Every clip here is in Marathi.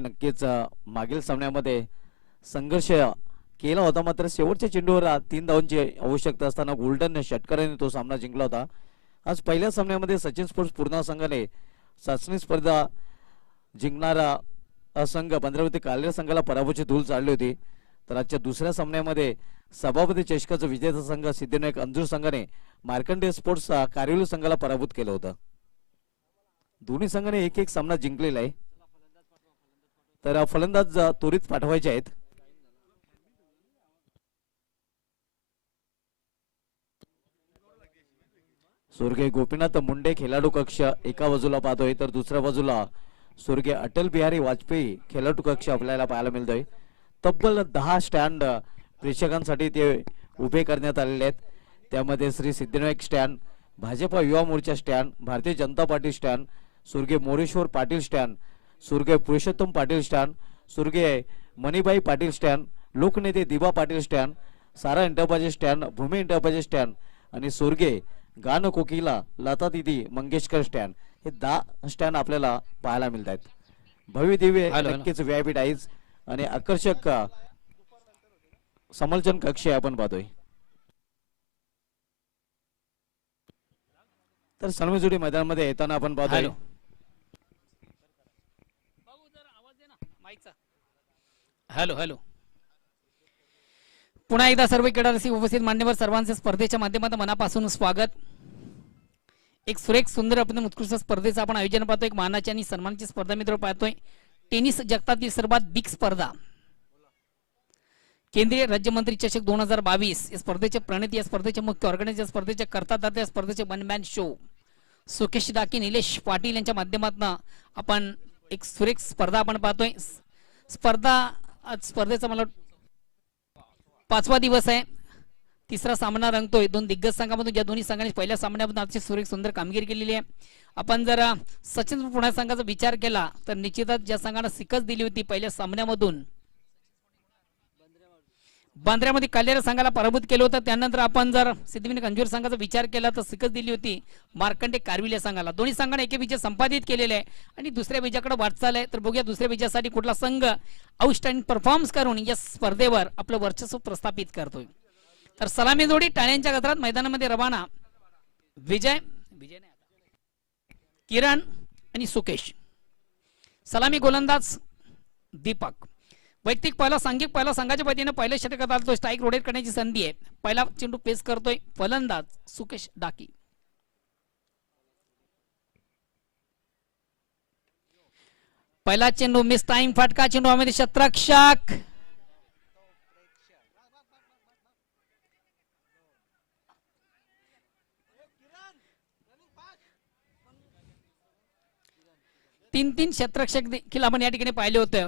संघाने नक्कीच मागील सामन्यामध्ये संघर्ष केला होता, मात्र शेवटच्या चेंडूवर 3 धावांची आवश्यकता असताना गोल्डन षटकाराने तो सामना जिंकला होता. आज पहिल्या सामन्यामध्ये सचिन स्पोर्ट्स पूर्णा संघाने चाचणी स्पर्धा जिंकणारा संघ भद्रावती कालेर संघाला पराभवाची धूळ चालली होती. तर आजच्या दुसऱ्या सामन्यामध्ये सभापती चषकाचा विजेता संघ सिद्धिविनायक अंजूर संघाने मार्कंडेय स्पोर्ट्स कारिवली संघाला पराभूत केलं होतं. दोन्ही संघाने एक सामना जिंकलेला आहे. तर फलंदाज त्वरित पाठवायचे आहेत. स्वर्गीय गोपीनाथ मुंडे खेळाडू कक्ष एका बाजूला पाहतोय, तर दुसऱ्या बाजूला स्वर्गीय अटल बिहारी वाजपेयी खेळाडू कक्ष आपल्याला पाहायला मिळतोय. तब्बल 10 स्टँड प्रेक्षकांसाठी ते उभे करण्यात आलेले आहेत. त्यामध्ये Shri Siddhivinayak stand, Bhajpa Yuva Morcha stand, Bharatiya Janata party stand, स्वर्गीय मोरेश्वर पाटील स्टँड, स्वर्गीय पुरुषोत्तम पाटील स्टँड, स्वर्गीय मणिबाई पाटील स्टँड, लोकनेते दिबा पाटील स्टँड, सारा एंटरप्राइजेस स्टँड, भूमी एंटरप्राइजेस स्टँड आणि स्वर्गीय गान कोकिला लता दिदी मंगेशकर स्टँड, हे 10 स्टँड आपल्याला पाहायला मिळत आहेत. भव्य दिव्य नक्कीच व्हीआयपी टाईज आणि आकर्षक समालोचन कक्ष आपण पाहतोय. तर सनवेजोडी मैदानामध्ये येताना आपण पाहतोय. हॅलो हॅलो पुन्हा एकदा सर्व क्रीडारसिक उपस्थित मान्यवर सर्वांचे स्पर्धेच्या माध्यमातून मनापासून स्वागत. एक सुरेख सुंदर आपण उत्कृष्ट स्पर्धेचं आपण आयोजन पाहतोय. एक मानाची आणि सन्मानाची स्पर्धा मित्र पाहतोय. टेनिस जगतातील सर्वात बिग स्पर्धा केंद्रीय राज्यमंत्री चषक 2022 या स्पर्धेचे प्रणेते, या स्पर्धेचे मुख्य ऑर्गनायझर, स्पर्धेचे कर्तादाते, या स्पर्धेचे one man show Sukesh Daki, Nilesh Patil यांच्या माध्यमातून आपण एक सुरेख स्पर्धा आपण पाहतोय. स्पर्धेचा मला 5वा दिवस आहे. तिसरा सामना रंगतोय. 2 दिग्गज संघामधून ज्या दोन्ही संघांनी पहिल्या सामन्यामधून आजची सुरेख सुंदर कामगिरी केलेली आहे. आपण जर सचिन पुणे संघाचा विचार केला तर निश्चितच ज्या संघाने शिकस्त दिली होती पहिल्या सामन्यामधून बांद्र्यामध्ये कालेर संघाला पराभूत केलं होतं. त्यानंतर आपण जर सिद्धिविनायक अंजूर संघाचा विचार केला तर शिकस्त दिली होती मार्कंडे कारिवली संघाला. दोन्ही संघाने एक विजय संपादित केलेले आहे आणि दुसऱ्या विजयाकडे वाटचाल आहे. तर बघूया दुसऱ्या विजयासाठी कुठला संघ आउटस्टँडिंग परफॉर्मन्स करून या स्पर्धेवर आपलं वर्चस्व प्रस्थापित करतोय. तर सलामी जोडी टाळ्यांच्या गजरात मैदानामध्ये रवाना. विजय किरण आणि सुकेश. सलामी गोलंदाज दीपक. वैयक्तिक पहिला सांघिक पहिला संघाच्या वतीने पहिल्या षटकात आलतोय. स्ट्राईक रोटेट करण्याची संधी आहे. पहिला चेंडू पेस करतोय फलंदाज सुकेश डाकी. पहिला चेंडू मिस टाइम फटका. चेंडूमध्ये क्षेत्ररक्षक तीन क्षेत्ररक्षक देखील आपण या ठिकाणी पाहिले होते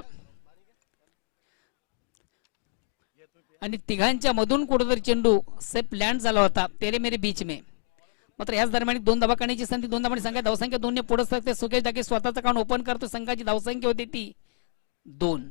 आणि तिघांच्या मधून कुठेतरी चेंडू सेफ लँड झाला होता तेरे मेरे बीच में. मात्र याच दरम्यान 2 धावा करण्याची संधी. 2 धावांची संख्या धावसंख्या 2 ने पुढे सरकते. सुकेश डाके स्वतःचं काउंट ओपन करतो. संघाची धावसंख्या होती ती 2.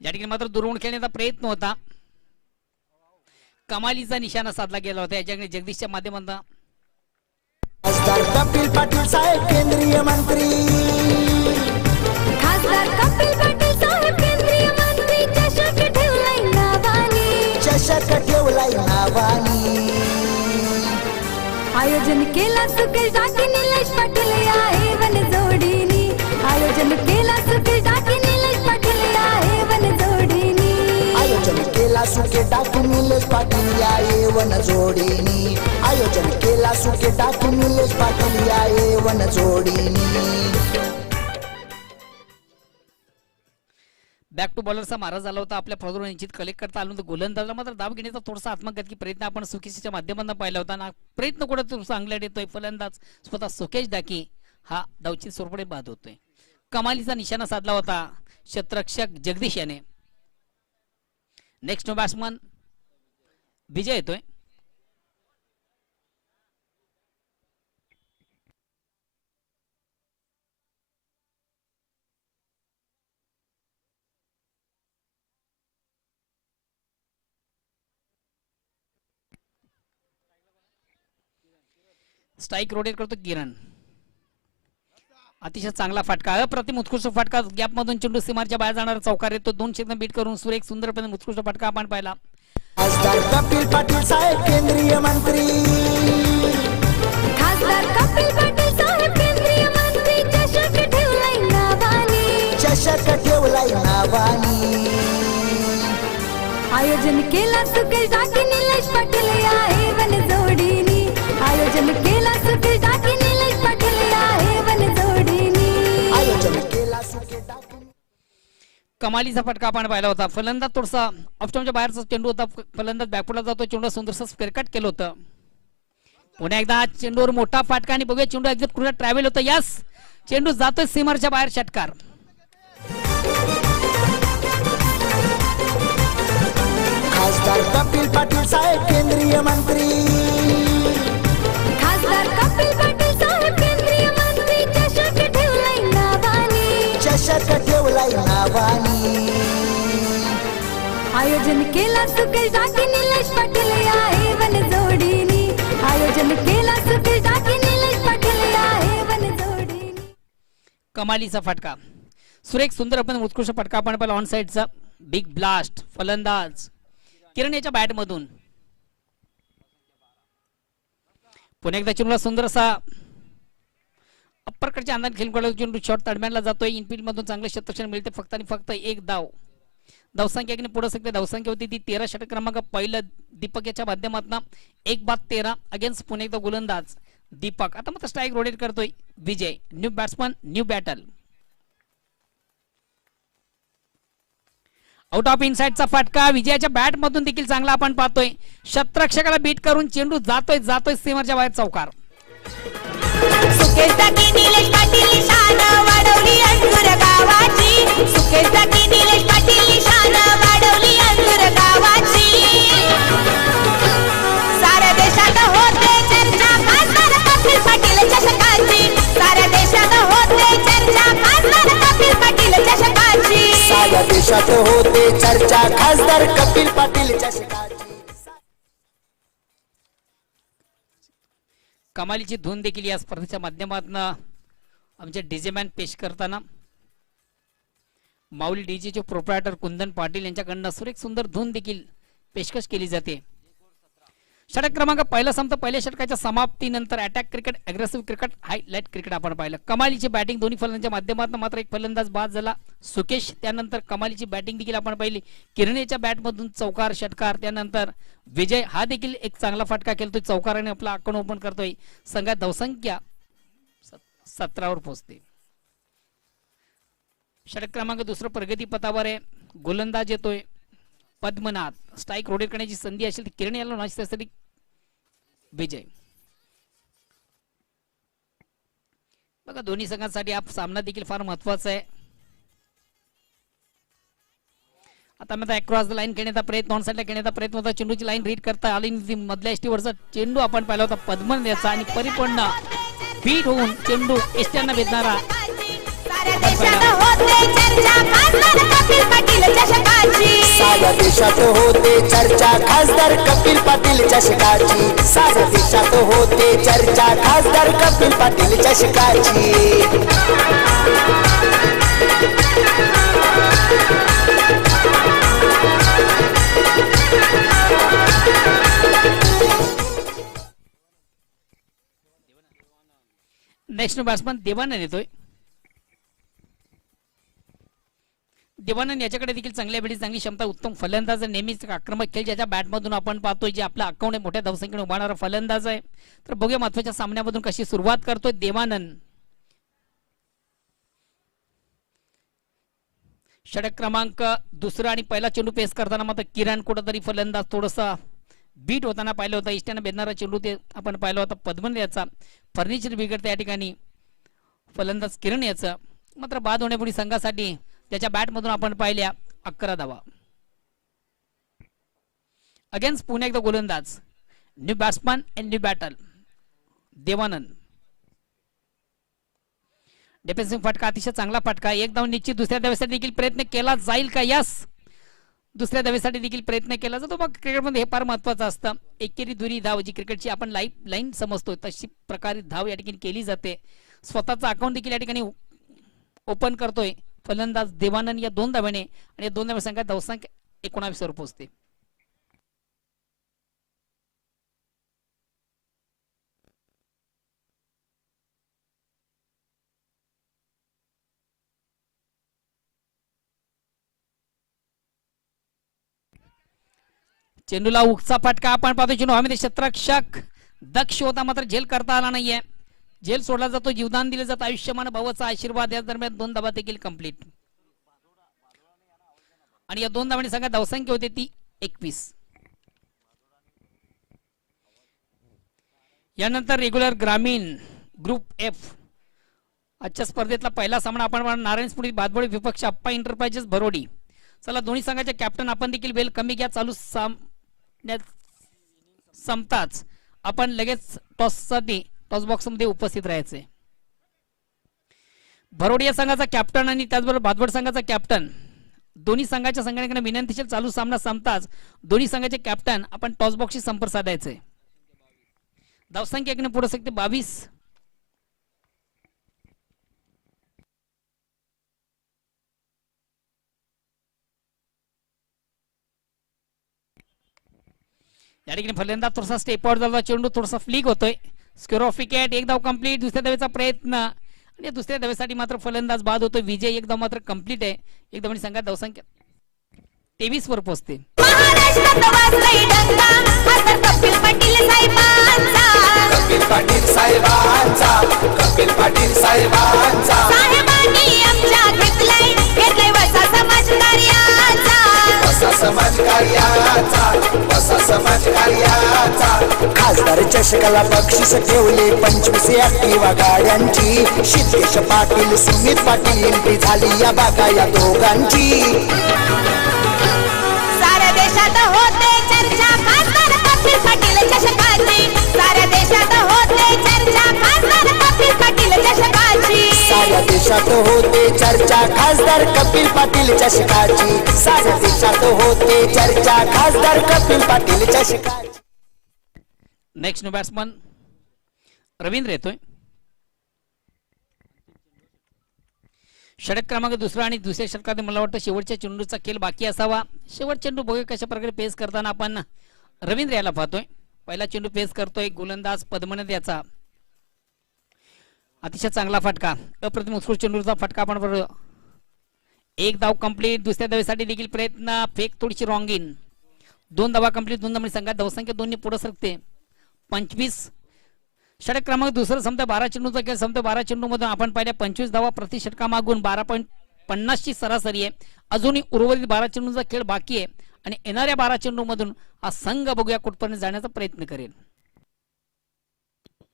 या ठिकाणी मात्र दुर्गुण खेळण्याचा प्रयत्न होता. कमालीचा निशाणा साधला गेला होता. याच्याकडे जगदीशच्या माध्यमातून खासदार कपिल पाटील साहेब केंद्रीय मंत्री. खासदार कपिल पाटील साहेब केंद्रीय मंत्री. चषक ठेवलाय नावानी. चषक ठेवलाय नावानी. आयोजन केला सुकेश डाके निलेश पाटील या एवन जोडीनी. आयोजन केला सुकेश डाके निलेश पाटील या एवन जोडीनी. आयोजन केला सुके डाके निलेश पाटील या एवन जोडीनी. आयोजन केला सुके डाके निलेश पाटील या एवन जोडीनी. बॅक टू बॉलरचा मारा झाला होता. आपल्या फॉलोवर निश्चित कलेक्ट करता आलं होतं. गोलंदाजला मात्र धाव घेण्याचा थोडासा आत्मघातकी प्रयत्न आपण सुकेशच्या माध्यमातून पाहिला होता ना. प्रयत्न कुठं चांगला येतोय. फलंदाज स्वतः सुकेश डाकी हा धावची सोरपडे बाद होतोय. कमालीचा निशाणा साधला होता क्षेत्ररक्षक जगदीश याने. नेक्स्ट बॅट्समन विजय येतोय. स्ट्राईक रोटेट करतो किरण. अतिशय चांगला फटका, अप्रतिम उत्कृष्ट फटका, गॅप मधून चेंडू सीमारच्या बाहेर जाणारा चौकार येतो. 2 क्षेत्र बीट करून सुरेख सुंदरपणे उत्कृष्ट फटका आपण पाहिला. खासदार कपिल पाटील साहेब केंद्रीय मंत्री, खासदार कपिल पाटील साहेब केंद्रीय मंत्री, चषक ठेवलाय नावानी, चषक ठेवलाय नावानी. आयोजन केला सुकेश डाके निलेश पाटील या एवन जोडीनी, आयोजन केला सुकेश डाके निलेश पाटील या एवन जोडीनी, आयोजन केला सुके डाके. कमालीचा फटका आपण पाहिला होता. फलंदाज थोडासा ऑफस्टॉपच्या बाहेरचा चेंडू होता, फलंदाज बॅकफुटला जातो, चेंडू सुंदरसं स्क्वेअर कट केलं होतं. पुन्हा एकदा चेंडूवर मोठा फटका आणि बघूया चेंडू एक्झॅक्ट कुठे ट्रॅव्हल होतं. यस, चेंडू जातोय सीमारच्या बाहेर, षटकार. खासदार कपिल पाटील साहेब केंद्रीय मंत्री, खासदार कपिल पाटील साहेब केंद्रीय मंत्री, चषक ठेवलाय नावानी, चषक ठेवलाय नावानी. आयोजन केला सुकेश डाके निलेश पाटील या एवन जोडीनी, आयोजन केला सुकेश डाके निलेश पाटील या एवन जोडीनी. कमालीचा फटका, सुरेख सुंदर आपण उत्कृष्ट फटका आपण पाहिला ऑन साइडचा. बिग ब्लास्ट, फलंदाज किरण याच्या बॅट मधून. पुन्हा एकदा चेंडूला सुंदर असा अप्परकडच्या अंदाज खेळून चेंडू शॉट तडम्याला जातोय. इनफिल्ड मधून चांगले क्षेत्ररक्षण मिळते. फक्त आणि फक्त एक धाव. धावसंख्या पुढे सकते. धावसंख्या होती ती 13. षटक क्रमांक पहिलं दीपक याच्या माध्यमातून 1-13 अगेन्स्ट पुन्हा एकदा गोलंदाज दीपक. आता मग स्ट्राईक रोटेट करतोय Vijay. New batsman, new battle. Out of इनसाइडचा फटका विजयाच्या बॅट मधून देखील चांगला आपण पाहतोय. शतरक्षकाला बीट करून चेंडू जातोय सीमारच्या बाहेर, चौकार. सुकेश डाके निलेश पाटील शान वाढवली अंजूर गावाची, सुकेश डाके निलेश पाटील शान वाढवली अंजूर गावाची. साऱ्या देशात होते चर्चा खासदार कपिल पाटील चषकाची, साऱ्या देशात होते चर्चा खासदार कपिल पाटील चषकाची, साऱ्या देशात होते चर्चा खासदार कपिल पाटील चषकाची. कमालीची धून देखील या स्पर्धेच्या माध्यमातून आमचे डीजे मॅन पेश करताना माऊली डीजेचे प्रोप्रायटर कुंदन पाटील यांच्याकडनं सुरेख सुंदर धून देखील पेशकश केली जाते. षटक क्रमांक पहिला संपतो. पहिल्या षटकाच्या समाप्तीनंतर attack cricket, aggressive cricket, highlight cricket आपण पाहिलं. कमालीची बॅटिंग दोन्ही फलंदाजांच्या माध्यमातून मात्र एक फलंदाज बाद झाला सुकेश. त्यानंतर कमालीची बॅटिंग देखील आपण पाहिली. किरणेच्या बॅटमधून चौकार, षटकार. त्यानंतर विजय हा देखील एक चांगला फटका खेळतोय, चौकाराने आपला अकाउंट ओपन करतोय. संघात धावसंख्या 17 वर पोहोचते. षटक क्रमांक दुसरं प्रगती पथावर आहे. गोलंदाज येतोय पद्मनाथ. स्ट्राईक रोटेट करण्याची संधी असेल किरण याला नॉच त्यासाठी विजय. बघा दोन्ही संघांसाठी हा सामना देखील फार महत्वाचा आहे. आता मी अक्रॉस द लाईन खेळण्याचा प्रयत्न, ऑन साइडला खेळण्याचा प्रयत्न होता. चेंडूची लाईन रीड करता आली. मधल्या एसटीवरचा चेंडू आपण पाहिला होता पद्मन याचा आणि परिपूर्ण बीट होऊन चेंडू एसटीयांना भेटणारा. साऱ्या देशात होते चर्चा खासदार कपिल पाटील चषकाची, साऱ्या देशात होते चर्चा खासदार कपिल पाटील चषकाची, साऱ्या देशात होते चर्चा खासदार कपिल पाटील चषकाची. नेक्स्ट बॅट्समन देवानंद येतोय. देवानंद याच्याकडे देखील चांगल्या वेळी चांगली क्षमता, उत्तम फलंदाज, नेहमीच आक्रमक खेळ ज्याच्या बॅटमधून आपण पाहतोय. जे आपला अकाउंट मोठ्या धावसंख्येने उभारणारा फलंदाज आहे. तर बघूया महत्वाच्या सामन्यामधून कशी सुरुवात करतोय देवानंद. षटक क्रमांक दुसरा आणि पहिला चेंडू पेस करताना मात्र किरण कुठेतरी फलंदाज थोडासा बीट होताना पाहिलं होतं. इष्टाने बेदणारा चेंडू ते आपण पाहिलं होता पद्मन याचा. फर्निचर बिघडते या ठिकाणी फलंदाज किरण याचा. मात्र बाद होण्यापूर्वी संघासाठी त्याच्या बॅट मधून आपण पाहिल्या 11 धावा. अगेन्स्ट पुणे एकदा गोलंदाज. New batsman and new battle. Devanand. Defensive फटका, अतिशय चांगला फटका. एक धाव निश्चित. दुसऱ्या धावेसाठी देखील प्रयत्न केला जाईल का? यस, दुसऱ्या धावेसाठी देखील प्रयत्न केला जातो. मग क्रिकेटमध्ये हे फार महत्वाचं असतं. एकेरी दुरी धाव जी क्रिकेटची आपण लाईन समजतो तशी प्रकारे धाव या ठिकाणी केली जाते. स्वतःचा अकाउंट देखील या ठिकाणी ओपन करतोय फलंदाज देवानंद या 2 धावेने आणि या 2 धावे संघात धावसंख्या 19 वर पोहोचते. चेंडूला उगचा फटका आपण पाहतो. चेंडू हवेमध्ये क्षेत्ररक्षक दक्ष होता मात्र झेल करता आला नाहीये. झेल सोडला जातो, जीवदान दिले जातं. आयुष्यमान भावाचा आशीर्वाद या दरम्यान 2 धावा देखील कंप्लीट आणि या 2 धावांनी संघात धावसंख्या होते ती 21. यानंतर रेग्युलर ग्रामीण ग्रुप एफ आजच्या स्पर्धेतला पहिला सामना आपण नारायण स्फुटी भातबोळी विपक्ष अप्पा एंटरप्राइजेस भरोडी. चला दोन्ही संघाचे कॅप्टन आपण देखील वेल कमी घ्या. चालू संपताच आपण लगेच टॉससाठी टॉस बॉक्स मध्ये उपस्थित राहायचे. भरोडी या संघाचा कॅप्टन आणि त्याचबरोबर भातबोड संघाचा कॅप्टन दोन्ही संघाच्या संघटनेकडे विनंती चालू सामना संपताच दोन्ही संघाचे कॅप्टन आपण टॉस बॉक्सशी संपर्क साधायचे. धावसंख्या एकने पुढे सकते 22. या ठिकाणी फलंदाज थोडासा स्टेपआउट झाला. चेंडू थोडासा फ्लिक होतोय. Square of wicket. एक धाव कंप्लीट. दुसऱ्या धावेचा प्रयत्न आणि दुसऱ्या धावेसाठी मात्र फलंदाज बाद होतोय. विजय एक धाव मात्र कंप्लीट आहे. एक धावांनी संघात धावसंख्या 23 वर पोहोचते. महाराष्ट्रात वाजलाय डंका, आता कपिल पाटील साहेबांचा. कपिल पाटील साहेबांचा, कपिल पाटील साहेबांचा. साहेबांनी आमच्या घेतलाय वसा समाजकार्याचा. वसा समाजकार्याचा, वसा समाजकार्याचा. खासदार चषकाला बक्षीस ठेवले 25 ऍक्टिवा गाड्यांची. सिद्धेश पाटील सुमित पाटील एंट्री झाली या बागा या दोघांची. साऱ्या देशात होते चर्चा खासदार कपिल पाटील चषकाची. साऱ्या देशात होते चर्चा खासदार कपिल पाटील चषकाची. साऱ्या देशात होते चर्चा खासदार कपिल पाटील चषकाची. साऱ्या देशात होते चर्चा खासदार कपिल पाटील चषकाची. नेक्स्ट न्यू बॅट्समन रवींद्र येतोय. षटक क्रमांक दुसरा आणि दुसऱ्या षटकात मला वाटतं शेवटच्या चेंडूचा खेळ बाकी असावा. शेवट चेंडू बघूया कशा प्रकारे पेस करताना आपण रवींद्र याला पाहतोय. पहिला चेंडू पेस करतोय गोलंदाज पद्मनाथ याचा. अतिशय चांगला फटका. अप्रतिम उत्कृष्ट चेंडूचा फटका आपण बरोबर. एक धाव कंप्लीट. दुसऱ्या धावेसाठी देखील प्रयत्न. फेक थोडीशी रॉंग इन. 2 धावा कंप्लीट. 2 धावांनी संघात धावसंख्या 2 पुढे सरकते 25. षटक क्रमांक दुसरं संपता 12 चेंडूचा खेळ संपता. 12 चेंडू मधून आपण पाहिल्या 25 धावा प्रति षटका मागून 12.50 ची सरासरी आहे. अजूनही उर्वरित 12 चेंडूचा खेळ बाकी आहे आणि येणाऱ्या 12 चेंडू मधून हा संघ बघूया कुठपर्यंत जाण्याचा प्रयत्न करेल.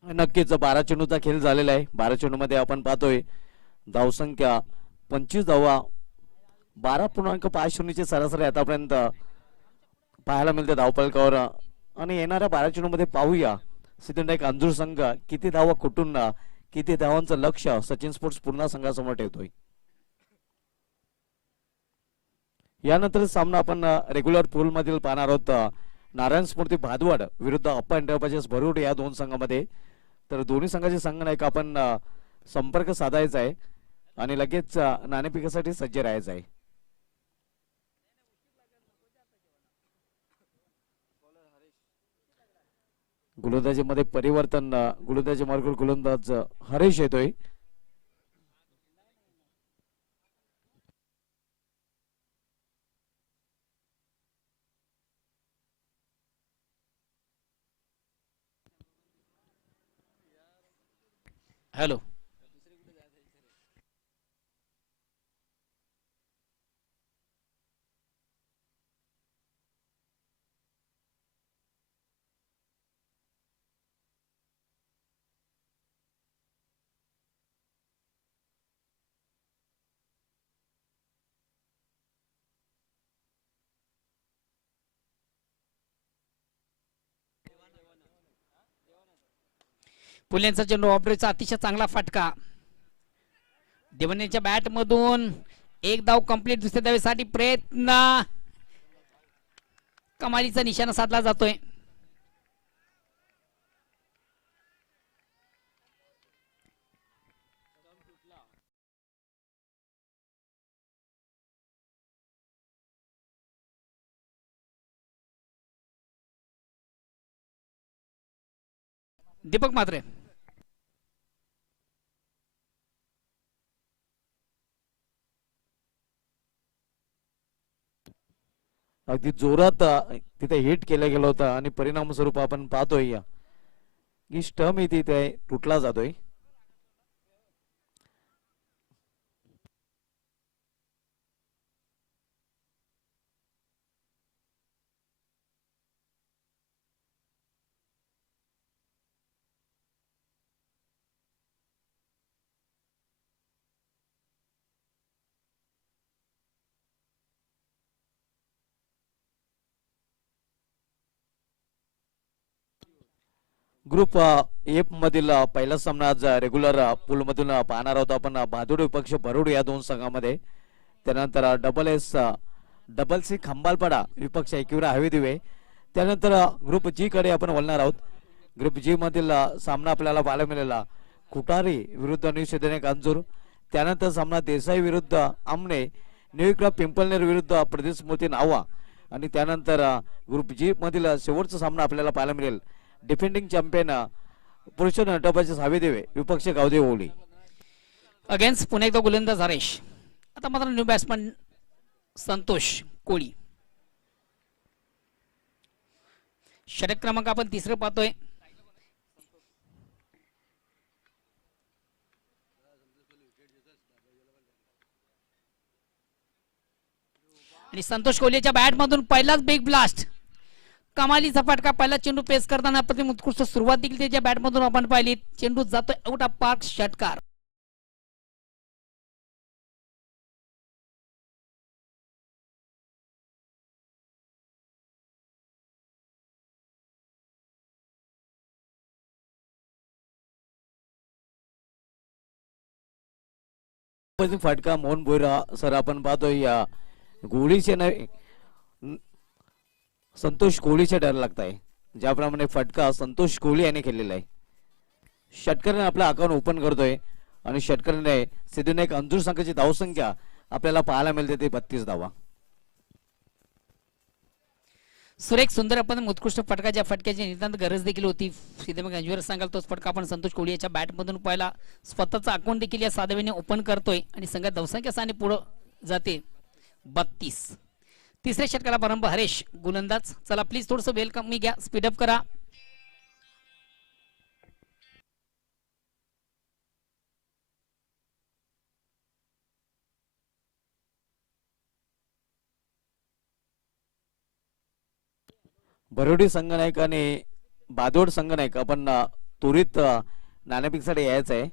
नक्कीच 12 चेंडूचा खेळ झालेला आहे. 12 चेंडू मध्ये आपण पाहतोय धावसंख्या 25 धावा 12.50 ची सरासरी आतापर्यंत पाहायला मिळते धावपलकावर. आणि येणाऱ्या 12 चेंडू मध्ये पाहूया सिद्धनायक अंजूर संघ किती धावा कुठून किती धावांचं लक्ष सचिन स्पोर्ट्स पूर्ण संघासमोर ठेवतोय. यानंतर सामना आपण रेग्युलर पूल मधील पाहणार आहोत. नारायण स्फूर्ती भादवड विरुद्ध अप्पा एंटरप्राइजेस भरूड या 2 संघामध्ये. तर दोन्ही संघाचे संघनायक आपण संपर्क साधायचा आहे आणि लगेच नाणेफेकीसाठी सज्ज राहायचं आहे. गोलंदाजीमध्ये परिवर्तन. गोलंदाजी मार्ग गोलंदाज हरेश येतोय. हॅलो. पुल्यांचा चेंडू ऑपरेटरचा अतिशय चांगला फटका. देवनेच्या बॅट मधून एक धाव कंप्लीट. दुसऱ्या धावेसाठी प्रयत्न. कमालीचा निशाणा साधला जातोय. दीपक म्हात्रे. अगदी जोरात तिथे हिट केलं गेलं होतं आणि परिणाम स्वरूप आपण पाहतोय की स्टंप इथे तुटला जातोय. ग्रुप एफ मधील पहिला सामना आज रेग्युलर पूल मधून पाहणार आहोत आपण. भादोड विपक्ष भरूड या दोन संघामध्ये. त्यानंतर डबल सी खंबालपाडा विपक्ष एकविरा हवे दिवे. त्यानंतर ग्रुप जी कडे आपण वळणार आहोत. ग्रुप जी मधील सामना आपल्याला पाहायला मिळाला कुटारी विरुद्ध न्यू सिद्धनेक अंजूर. त्यानंतर सामना देसाई विरुद्ध आमने. न्यू क्लब पिंपलनेर विरुद्ध प्रदेश स्मृती नावा. आणि त्यानंतर ग्रुप जी मधील शेवटचा सामना आपल्याला पाहायला मिळेल डिफेंडिंग चॅम्पियन पुरुष नटोबाचे सावे देवे विपक्ष गावदेव ओली. अगेन्स्ट पुन्हा एकदा गोलंदाज हरेश. आता मात्र न्यू बॅट्समन संतोष कोळी. षटक क्रमांक आपण तिसरं पाहतोय. आणि संतोष कोहलीच्या बॅट मधून पहिलाच बिग ब्लास्ट. कमालीचा फटका. पहिला चेंडू पेस करताना प्रथम उत्कृष्ट सुरुवात देखील त्याच्या बॅट मधून आपण पाहिली. चेंडू जातोय आउट ऑफ पार्क. षटकार. फटका मोहन भोईरा सर आपण पाहतोय या गोळीचे नाही संतोष कोहलीच्या डर लागताय. ज्याप्रमाणे फटका संतोष कोहली याने केलेला आहे. षटकराने आपला अकाउंट ओपन करतोय आणि षटकराने सिद्धनेक अंजूर संघाची धावसंख्या आपल्याला पाहायला मिळते ते 32 धावा. सुरेख सुंदर आपण उत्कृष्ट फटका. ज्या फटक्याची नितांत गरज देखील होती. सिद्धनेक अंजूर संघाला तोच फटका आपण संतोष कोहली याच्या बॅट मधून पाहिला. स्वतःचा अकाउंट देखील या साधवेने ओपन करतोय आणि संघात धावसंख्या स्थानी पुढे जाते 32. तिसऱ्या षटकाला प्रारंभ. हरेश गोलंदाज. चला प्लीज थोडस वेलकम मी घ्या. स्पीडअप करा. बरोडी संघनायक आणि बादोड संघनायक आपण त्वरित नाणेफेकीसाठी यायचं आहे.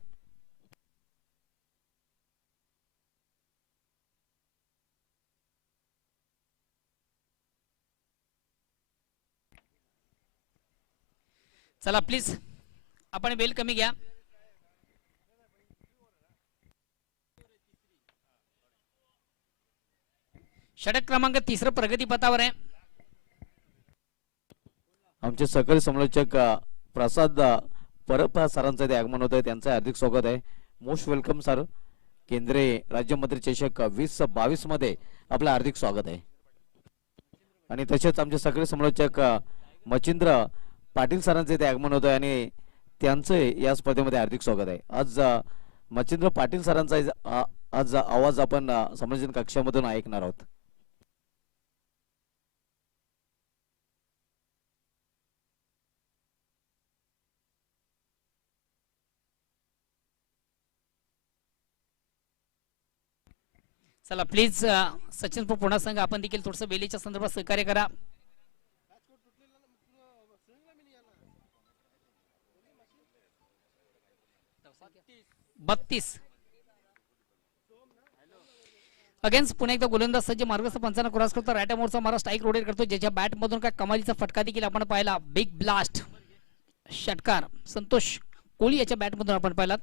चला प्लीज आपण वेल कमी घ्या. षटक क्रमांक तिसरं प्रगतीपथावर आहे. आमचे सकल समालोचक प्रसाद परब सरांचं ते आगमन होत आहे. त्यांचं हार्दिक स्वागत आहे. Most welcome sir. केंद्रीय राज्यमंत्री चषक 2022 मध्ये आपलं हार्दिक स्वागत आहे. आणि तसेच आमचे सगळे समालोचक मचिंद्र पाटील सरांचे ते आगमन होत आहे आणि त्यांचे या स्पर्धेमध्ये हार्दिक स्वागत आहे. आज मचिंद्र पाटील सरांचा आज आवाज आपण समालोचन कक्षामधून ऐकणार आहोत. चला प्लीज सचिन पुन्हा संघ आपण देखील थोडस बेलीच्या संदर्भात सहकार्य करा. अगेन्स्ट पुन्हा एकदा गोलंदाज सज्ज मार्गस्थ पंचांना क्रॉस करतो. राईट मोडचा मारा स्ट्राईक रोटेट करतो. ज्याच्या बॅट मधून काय कमालीचा फटका देखील आपण पाहिला. Big blast. षटकार. संतोष कोहली याच्या बॅटमधून आपण पाहिलात.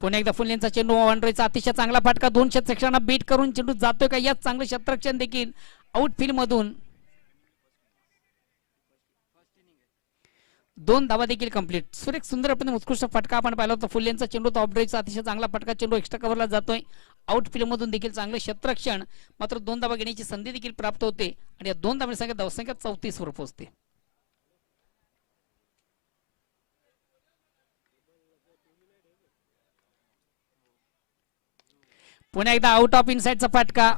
पुन्हा एकदा फुल लेनचा चेंडू ऑनरेचा अतिशय चांगला फटका 2 क्षेत्ररक्षकांना बीट करून चेंडू जातोय का, याच चांगलं क्षेत्ररक्षण देखील आउटफील्ड मधून 2 धावा देखील कंप्लीट. सुरेख सुंदरपणे उत्कृष्ट फटका आपण पाहिला होता. फुल लेनचा चेंडू तो ऑफड्राईव्हचा अतिशय चांगला फटका, चेंडू एक्स्ट्रा कव्हरला जातोय. आउटफील्ड मधून देखील चांगलं क्षेत्ररक्षण, मात्र 2 धावा घेण्याची संधी देखील प्राप्त होते आणि या 2 धावांची संख्या धावसंख्या 34 वर पोहोचते. पुन्हा एकदा आउट ऑफ इनसाइडचा फटका,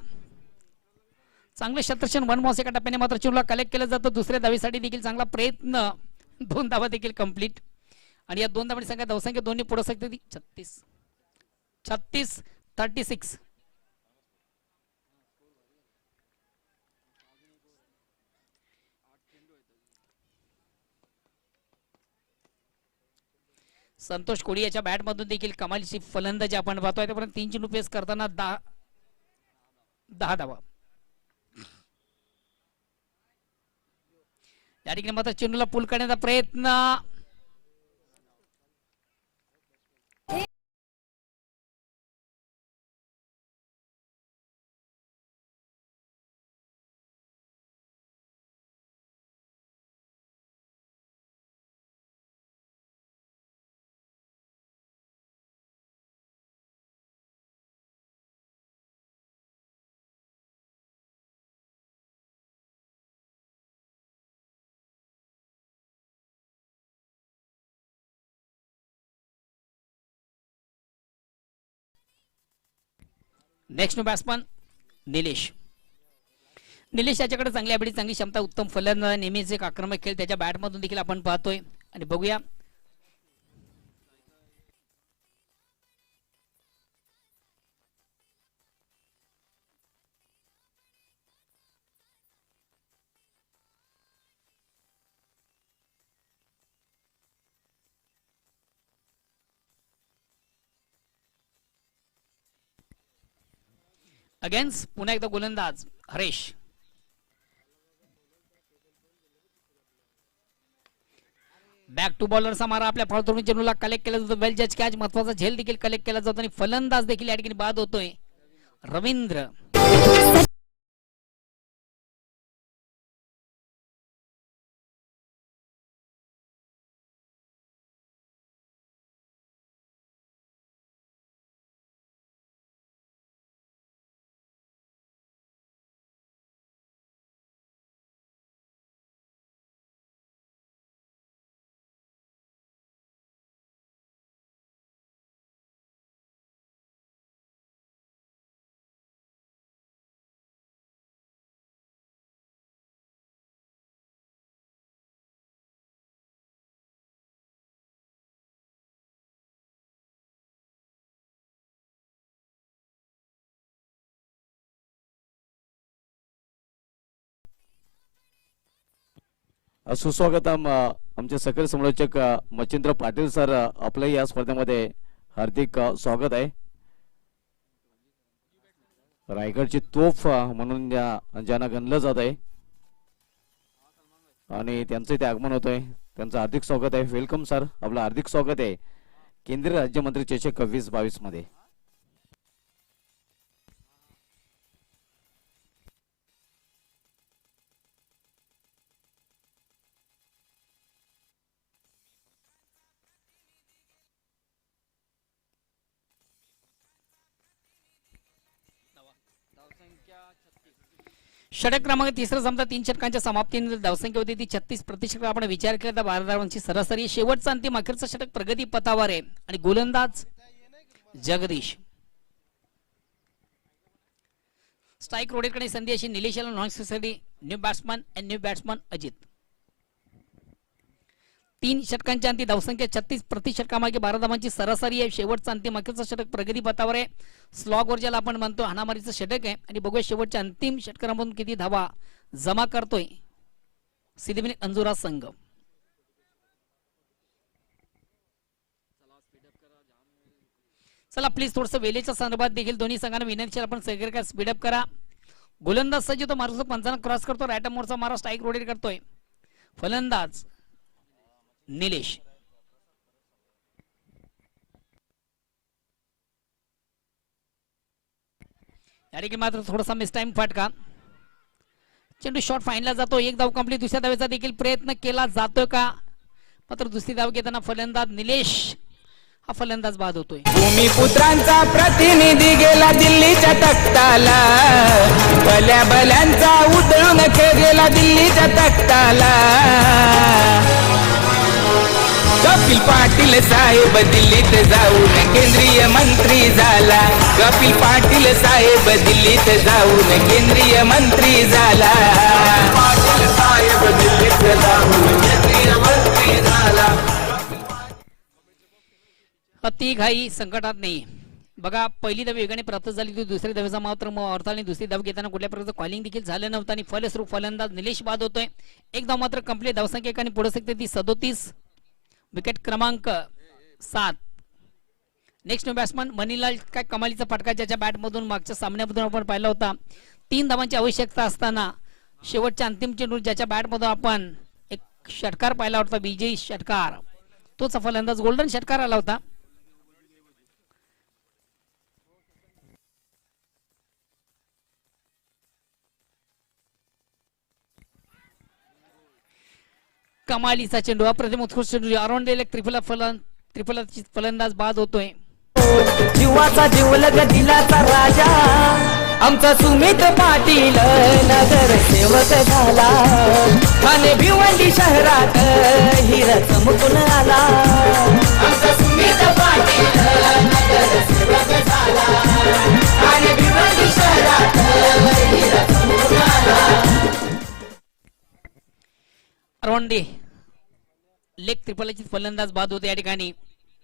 चांगलं क्षेत्ररक्षण 1 बॉल्स एका टप्प्याने मात्र चेंडूला कलेक्ट केलं जातं. दुसऱ्या धावेसाठी देखील चांगला प्रयत्न, 2 धावा देखील कंप्लीट आणि या 2 धावांची संख्या धावसंख्या दोन्ही पुढे सकते 36. संतोष कोळी याच्या बॅटमधून देखील कमालीची फलंदाजी आपण पाहतोय. त्यापर्यंत 3 चेंडू पेस करताना 10 धावा. या ठिकाणी मात्र चेंडूला पुल करण्याचा प्रयत्न, नेक्स्ट बॅट्समन निलेश. निलेश याच्याकडे चांगली ॲबिलिटी, चांगली क्षमता, उत्तम फलंदाज, नेहमीच एक आक्रमक खेळ त्याच्या बॅटमधून देखील आपण पाहतोय. आणि बघूया अगेन्स्ट पुन्हा एकदा गोलंदाज हरेश. बॅक टू बॉलरचा मारा आपल्या फळतोडून चेंडूला कलेक्ट केला जातो. वेल जज कॅच, महत्वाचा झेल देखील कलेक्ट केला जातो आणि फलंदाज देखील या ठिकाणी बाद होतोय रवींद्र. सुस्वागतम आमचे सकल समालोचक मच्छिंद्र पाटील सर, आपलं या स्पर्धेमध्ये हार्दिक स्वागत आहे. रायगडची तोफ म्हणून ज्यांना गणलं जात आहे आणि त्यांचं इथे आगमन होत आहे, त्यांचं हार्दिक स्वागत आहे. वेलकम सर, आपलं हार्दिक स्वागत आहे केंद्रीय राज्यमंत्री चषक 2022 मध्ये. षटक क्रमांक 3 समजा 3 षटकांच्या समाप्तीनंतर धावसंख्या होती ती 36. आपण विचार केला तर 12 धावांची सरासरी. शेवटचा अंतिम अखेरचा षटक प्रगती पथावर आहे आणि गोलंदाज जगदीश. स्ट्राईक रोडेकडे संधी अशी निलेश याला नॉन साठी न्यू बॅट्समन अजित. 3 षटकांच्या अंती धावसंख्या 36, प्रति षटकामागे 12 धावांची सरासरी आहे. शेवटचा अंतिम अखेरचा षटक प्रगती पथावर आहे. स्लॉग वर ज्याला आपण म्हणतो हाणामारीचं षटक आहे आणि बघूया शेवटच्या अंतिम षटकांमधून किती धावा जमा करतोय सिद्धिविनायक अंजुरा संघ. चला प्लीज थोडस वेळेच्या संदर्भात देखील दोन्ही संघांना विनंती आपण सहकार्य स्पीडअप करा. गोलंदाज सज्ज तो मारून 55 क्रॉस करतो. राईट मोरचा मारा स्ट्राईक रोटेट करतोय. फलंदाज निलेश. या ठिकाणी मात्र थोडासा मिस टाइम फटका. चेंडू शॉट फाईनला जातो. एक धाव कंप्लीट. दुसऱ्या धावेचा देखील प्रयत्न केला जातोय का, मात्र दुसरी धाव घेताना फलंदाज निलेश हा फलंदाज बाद होतोय. भूमिपुत्रांचा प्रतिनिधी गेला दिल्लीच्या तख्ताला, भल्या भल्यांचा उधळून गेला दिल्लीच्या तख्ताला. कपिल पाटील साहेब दिल्लीत जाऊन केंद्रीय मंत्री झाला. कपिल पाटील साहेब दिल्लीत जाऊन केंद्रीय मंत्री झाला. पाटील साहेब दिल्लीत जाऊन केंद्रीय मंत्री झाला. अति घाई संकटात नाही. बघा पहिली धाव वेगाने प्राप्त झाली होती. दुसरी धावेचा मात्र अर्थाने दुसरी धाव घेताना कुठल्या प्रकारचं कॉलिंग देखील झालं नव्हतं आणि फलस्वरूप फलंदाज निलेश बाद होतोय. एक धाव मात्र कंप्लीट. धावसंख्या एकाने पुढे शकते ती 37. विकेट क्रमांक 7. Next batsman Manilal. काय कमालीचा फटका ज्याच्या बॅटमधून मागच्या सामन्यामधून आपण पाहिला होता. 3 धावांची आवश्यकता असताना शेवटच्या अंतिम चेंडू ज्याच्या बॅटमधून आपण एक षटकार पाहिला होता, विजयी षटकार, तोच फलंदाज गोल्डन षटकार आला होता. कमालीचा चेंडू, अप्रतिम उत्कृष्ट चेंडू, अराउंड त्रिफला फलंदाज बाद होतोय. जीवाचा जीवलग दिलाचा राजा आमचा सुमित पाटील नगर सेवक झाला. ठाणे भिवंडी शहरात हिरा चमकून आला. आमचा सुमित पाटील नगर सेवक झाला. ठाणे भिवंडी शहरात हिरा चमकून आला. अराउंड लेग त्रिफलाची फलंदाज बाद होते. या ठिकाणी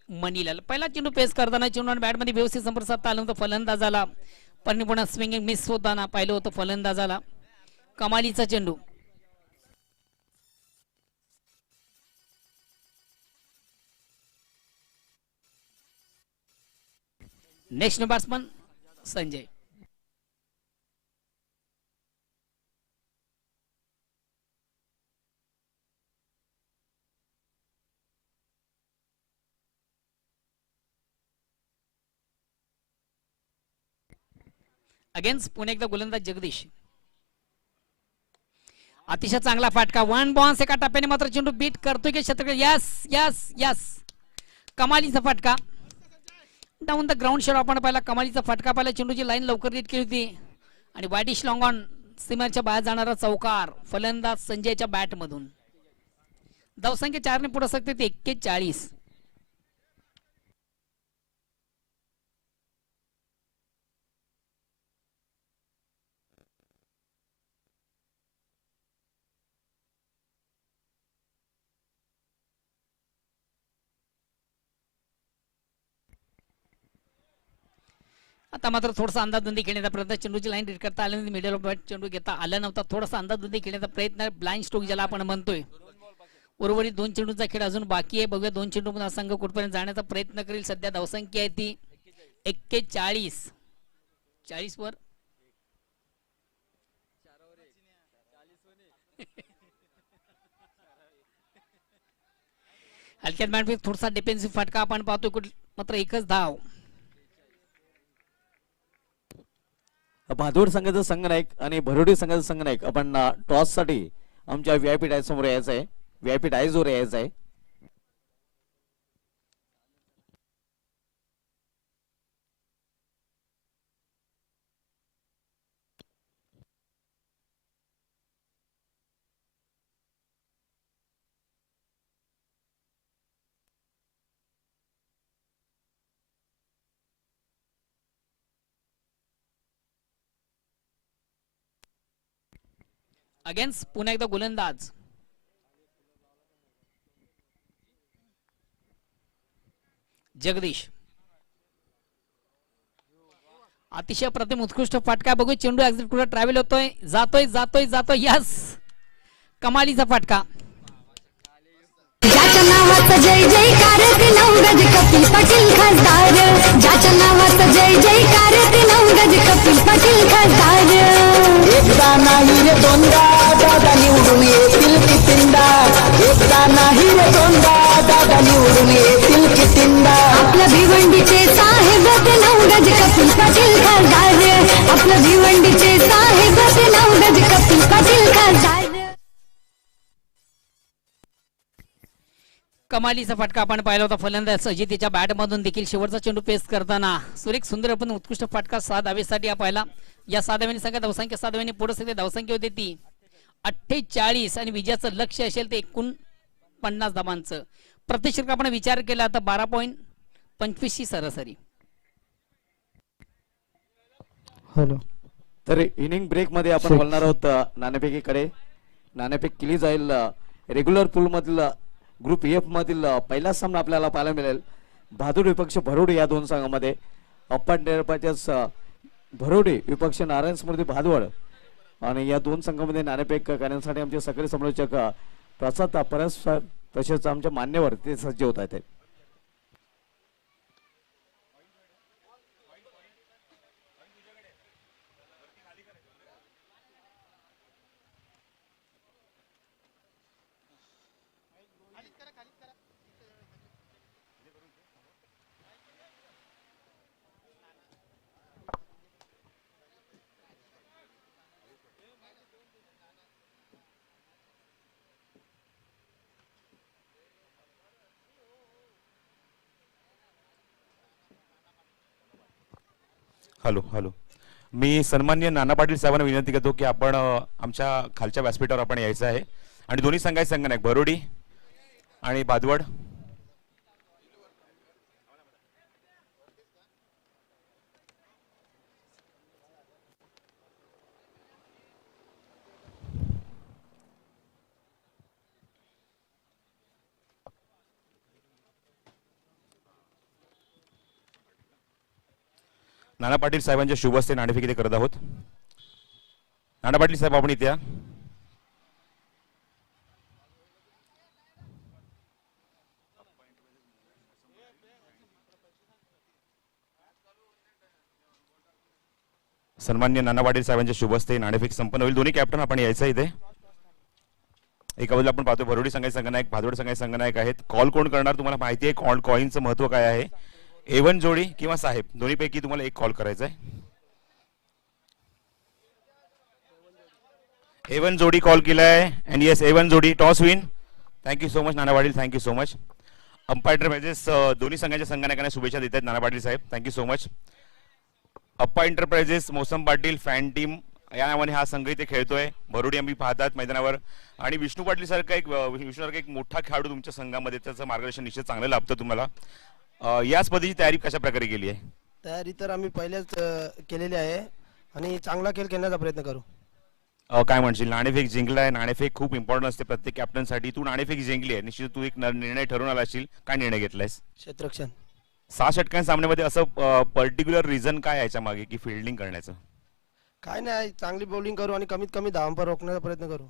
मनीलाल पहिला चेंडू पेस करताना चेंडू बॅटमध्ये व्यवस्थित संपर्क साधता आला होता फलंदाजाला. परिपूर्ण स्विंगिंग मिस होताना पाहिलं होतं फलंदाजाला. कमालीचा चेंडू. Next batsman Sanjay. Against Pune एकदा गोलंदाज जगदीश. अतिशय चांगला फाटका. 1 बॉन्स. एका टप्प्याने मात्र चेंडू बीट करतोय की क्षेत्र. Yes yes yes. कमालीचा फटका. डाऊन द ग्राउंड शॉट आपण पाहिला. कमालीचा फटका पाहिला. चेंडूची लाईन लवकर रीड केली होती आणि वाईडिश लॉंग ऑन सीमाच्या बाहेर जाणारा चौकार फलंदाज संजयच्या बॅट मधून. धावसंख्या 4 ने पुढे सकते ते 41. आता मात्र थोडासा अंदाजबंदी खेळण्याचा प्रयत्न. चेंडूची लाईन रीड करता आली नाही. मिडल ऑफ बॅट चेंडू घेता आला नव्हता. थोडासा अंदाजबंदी खेळण्याचा प्रयत्न. ब्लाइंड स्ट्रोक ज्याला आपण म्हणतोय. उर्वरित 2 चेंडूचा खेळ अजून बाकी आहे. बघूया 2 चेंडू पण संघ कुठपर्यंत जाण्याचा प्रयत्न करेल. सध्या धावसंख्या आहे ती 41. 40 वर हलक्यात बॅट थोडासा डिफेन्सिव्ह फटका आपण पाहतोय. मात्र एकच धाव. भादोड संघाचा संघनायक आणि भरोडी संघाचा संघनायक आपण टॉस साठी आमच्या व्हीआयपी डायस समोर यायचं आहे. व्हीआयपी डायस वर यायचं आहे. अगेन्स्ट पुन्हा एकदा गोलंदाज जगदीश. अतिशय प्रतिम उत्कृष्ट फटका. बघू चेंडू एक्झिट कुठे ट्रॅव्हल होतोय. जातोय जातोय जातोय. यस. कमालीचा फटका. ज्याच्या नावाचा जय जयकार ते नवगज कपिल पाटील खासदार. ज्याच्या नावाचा जय जयकार ते नवगज कपिल पाटील खासदार. एकदा नाही रे दोनदा दादा निवडून येतील ती तीनदा. एकदा नाही रे दोनदा दादा निवडून येतील कितींदा. आपल्या भिवंडीचे साहेब ते 9 गज कपिल पाटील खासदार. आपल्या भिवंडीचे साहेब ते 9 गज कपिल पाटील खासदार. कमालीचा फटका आपण पाहिला होता. फलंदाज अजितीच्या बॅटमधून देखील शेवटचा चेंडू पेस करताना सुरेख सुंदर पण उत्कृष्ट फटका 6 धावेसाठी हा पाहिला. या 6 धाव्यांनी संघ धावसंख्या 6 धाव्यांनी पुढे सगळे धावसंख्या होते ती 48 आणि विजयाचं लक्ष असेल ते 49 धावांचं. प्रतिक्षक आपण विचार केला तर 12.25 ची सरासरी. हॅलो. तर इनिंग ब्रेक मध्ये आपण बोलणार आहोत नाणेफेकीकडे. नाणेफेक केली जाईल रेग्युलर पूल मधील ग्रुप एफ मधील पहिला सामना आपल्याला पाहायला मिळेल. बहादूर विपक्ष भरोडे या दोन संघामध्ये. अप्पाच भरोडे विपक्ष नारायण स्मृती भादवड. आणि या दोन संघामध्ये नाणेफेक करण्यासाठी आमचे सगळे समालोचक प्रसाद परस्पर तसेच आमच्या मान्यवर ते सज्ज होत आहेत. Hello hello. मी सन्माननीय नाना पाटील साहेबांना विनंती करतो की आपण आमच्या खालच्या व्यासपीठावर आपण यायचं आहे आणि दोन्ही संघाचे संघनायक भरोडी आणि भादवड नाना पाटील साहेबांच्या शुभ हस्ते नाणेफेक इथे करत आहोत. नाना पाटील साहेब आपण इथे या. सन्मान्य नाना पाटील साहेबांच्या शुभ हस्ते नाणेफेक संपन्न होईल. दोन्ही कॅप्टन आपण यायचं इथे. एका बाजूला आपण पाहतो भरोडी संघाचे संघनायक भादवड संघाचे संघनायक आहेत. कॉल कोण करणार तुम्हाला माहिती आहे. कॉईनचं महत्व काय आहे. A1 जोडी किंवा साहेब दोन्हीपैकी तुम्हाला एक कॉल करायचा आहे. A1 जोडी कॉल केलाय अँड येस A1 जोडी toss win. Thank you so much Nana Patil. Thank you so much. Umpire matches दोन्ही संघाच्या संघनायकांना शुभेच्छा देत आहेत नाना पाटील साहेब. Thank you so much. Appa enterprises Mosam Patil fan team या नावाने हा संघ इथे खेळतोय. भरोडी आम्ही पाहतात मैदानावर आणि विष्णू पाटील सारखा एक मोठा खेळाडू तुमच्या संघामध्ये त्याचं मार्गदर्शन निश्चित चांगलं लाभतं तुम्हाला. या स्पर्धेची तयारी कशा प्रकारे केली आहे. तयारी तर आम्ही पहिलेच केलेली आहे आणि चांगला खेळ खेळण्याचा प्रयत्न करू. काय म्हणशील. नाणेफेक जिंकलाय. नाणेफेक खूप इम्पॉर्टंट असते प्रत्येक कॅप्टनसाठी. तू नाणेफेक जिंकली आहे निश्चित. तू एक निर्णय ठरवून आला असशील. काय निर्णय घेतलायस. क्षेत्ररक्षण. 6 षटकांच्या सामन्यामध्ये असं पर्टिक्युलर रिझन काय याच्या मागे की फिल्डिंग करण्याचं. काय नाही चांगली बॉलिंग करू आणि कमीत कमी धावांपर रोखण्याचा प्रयत्न करू.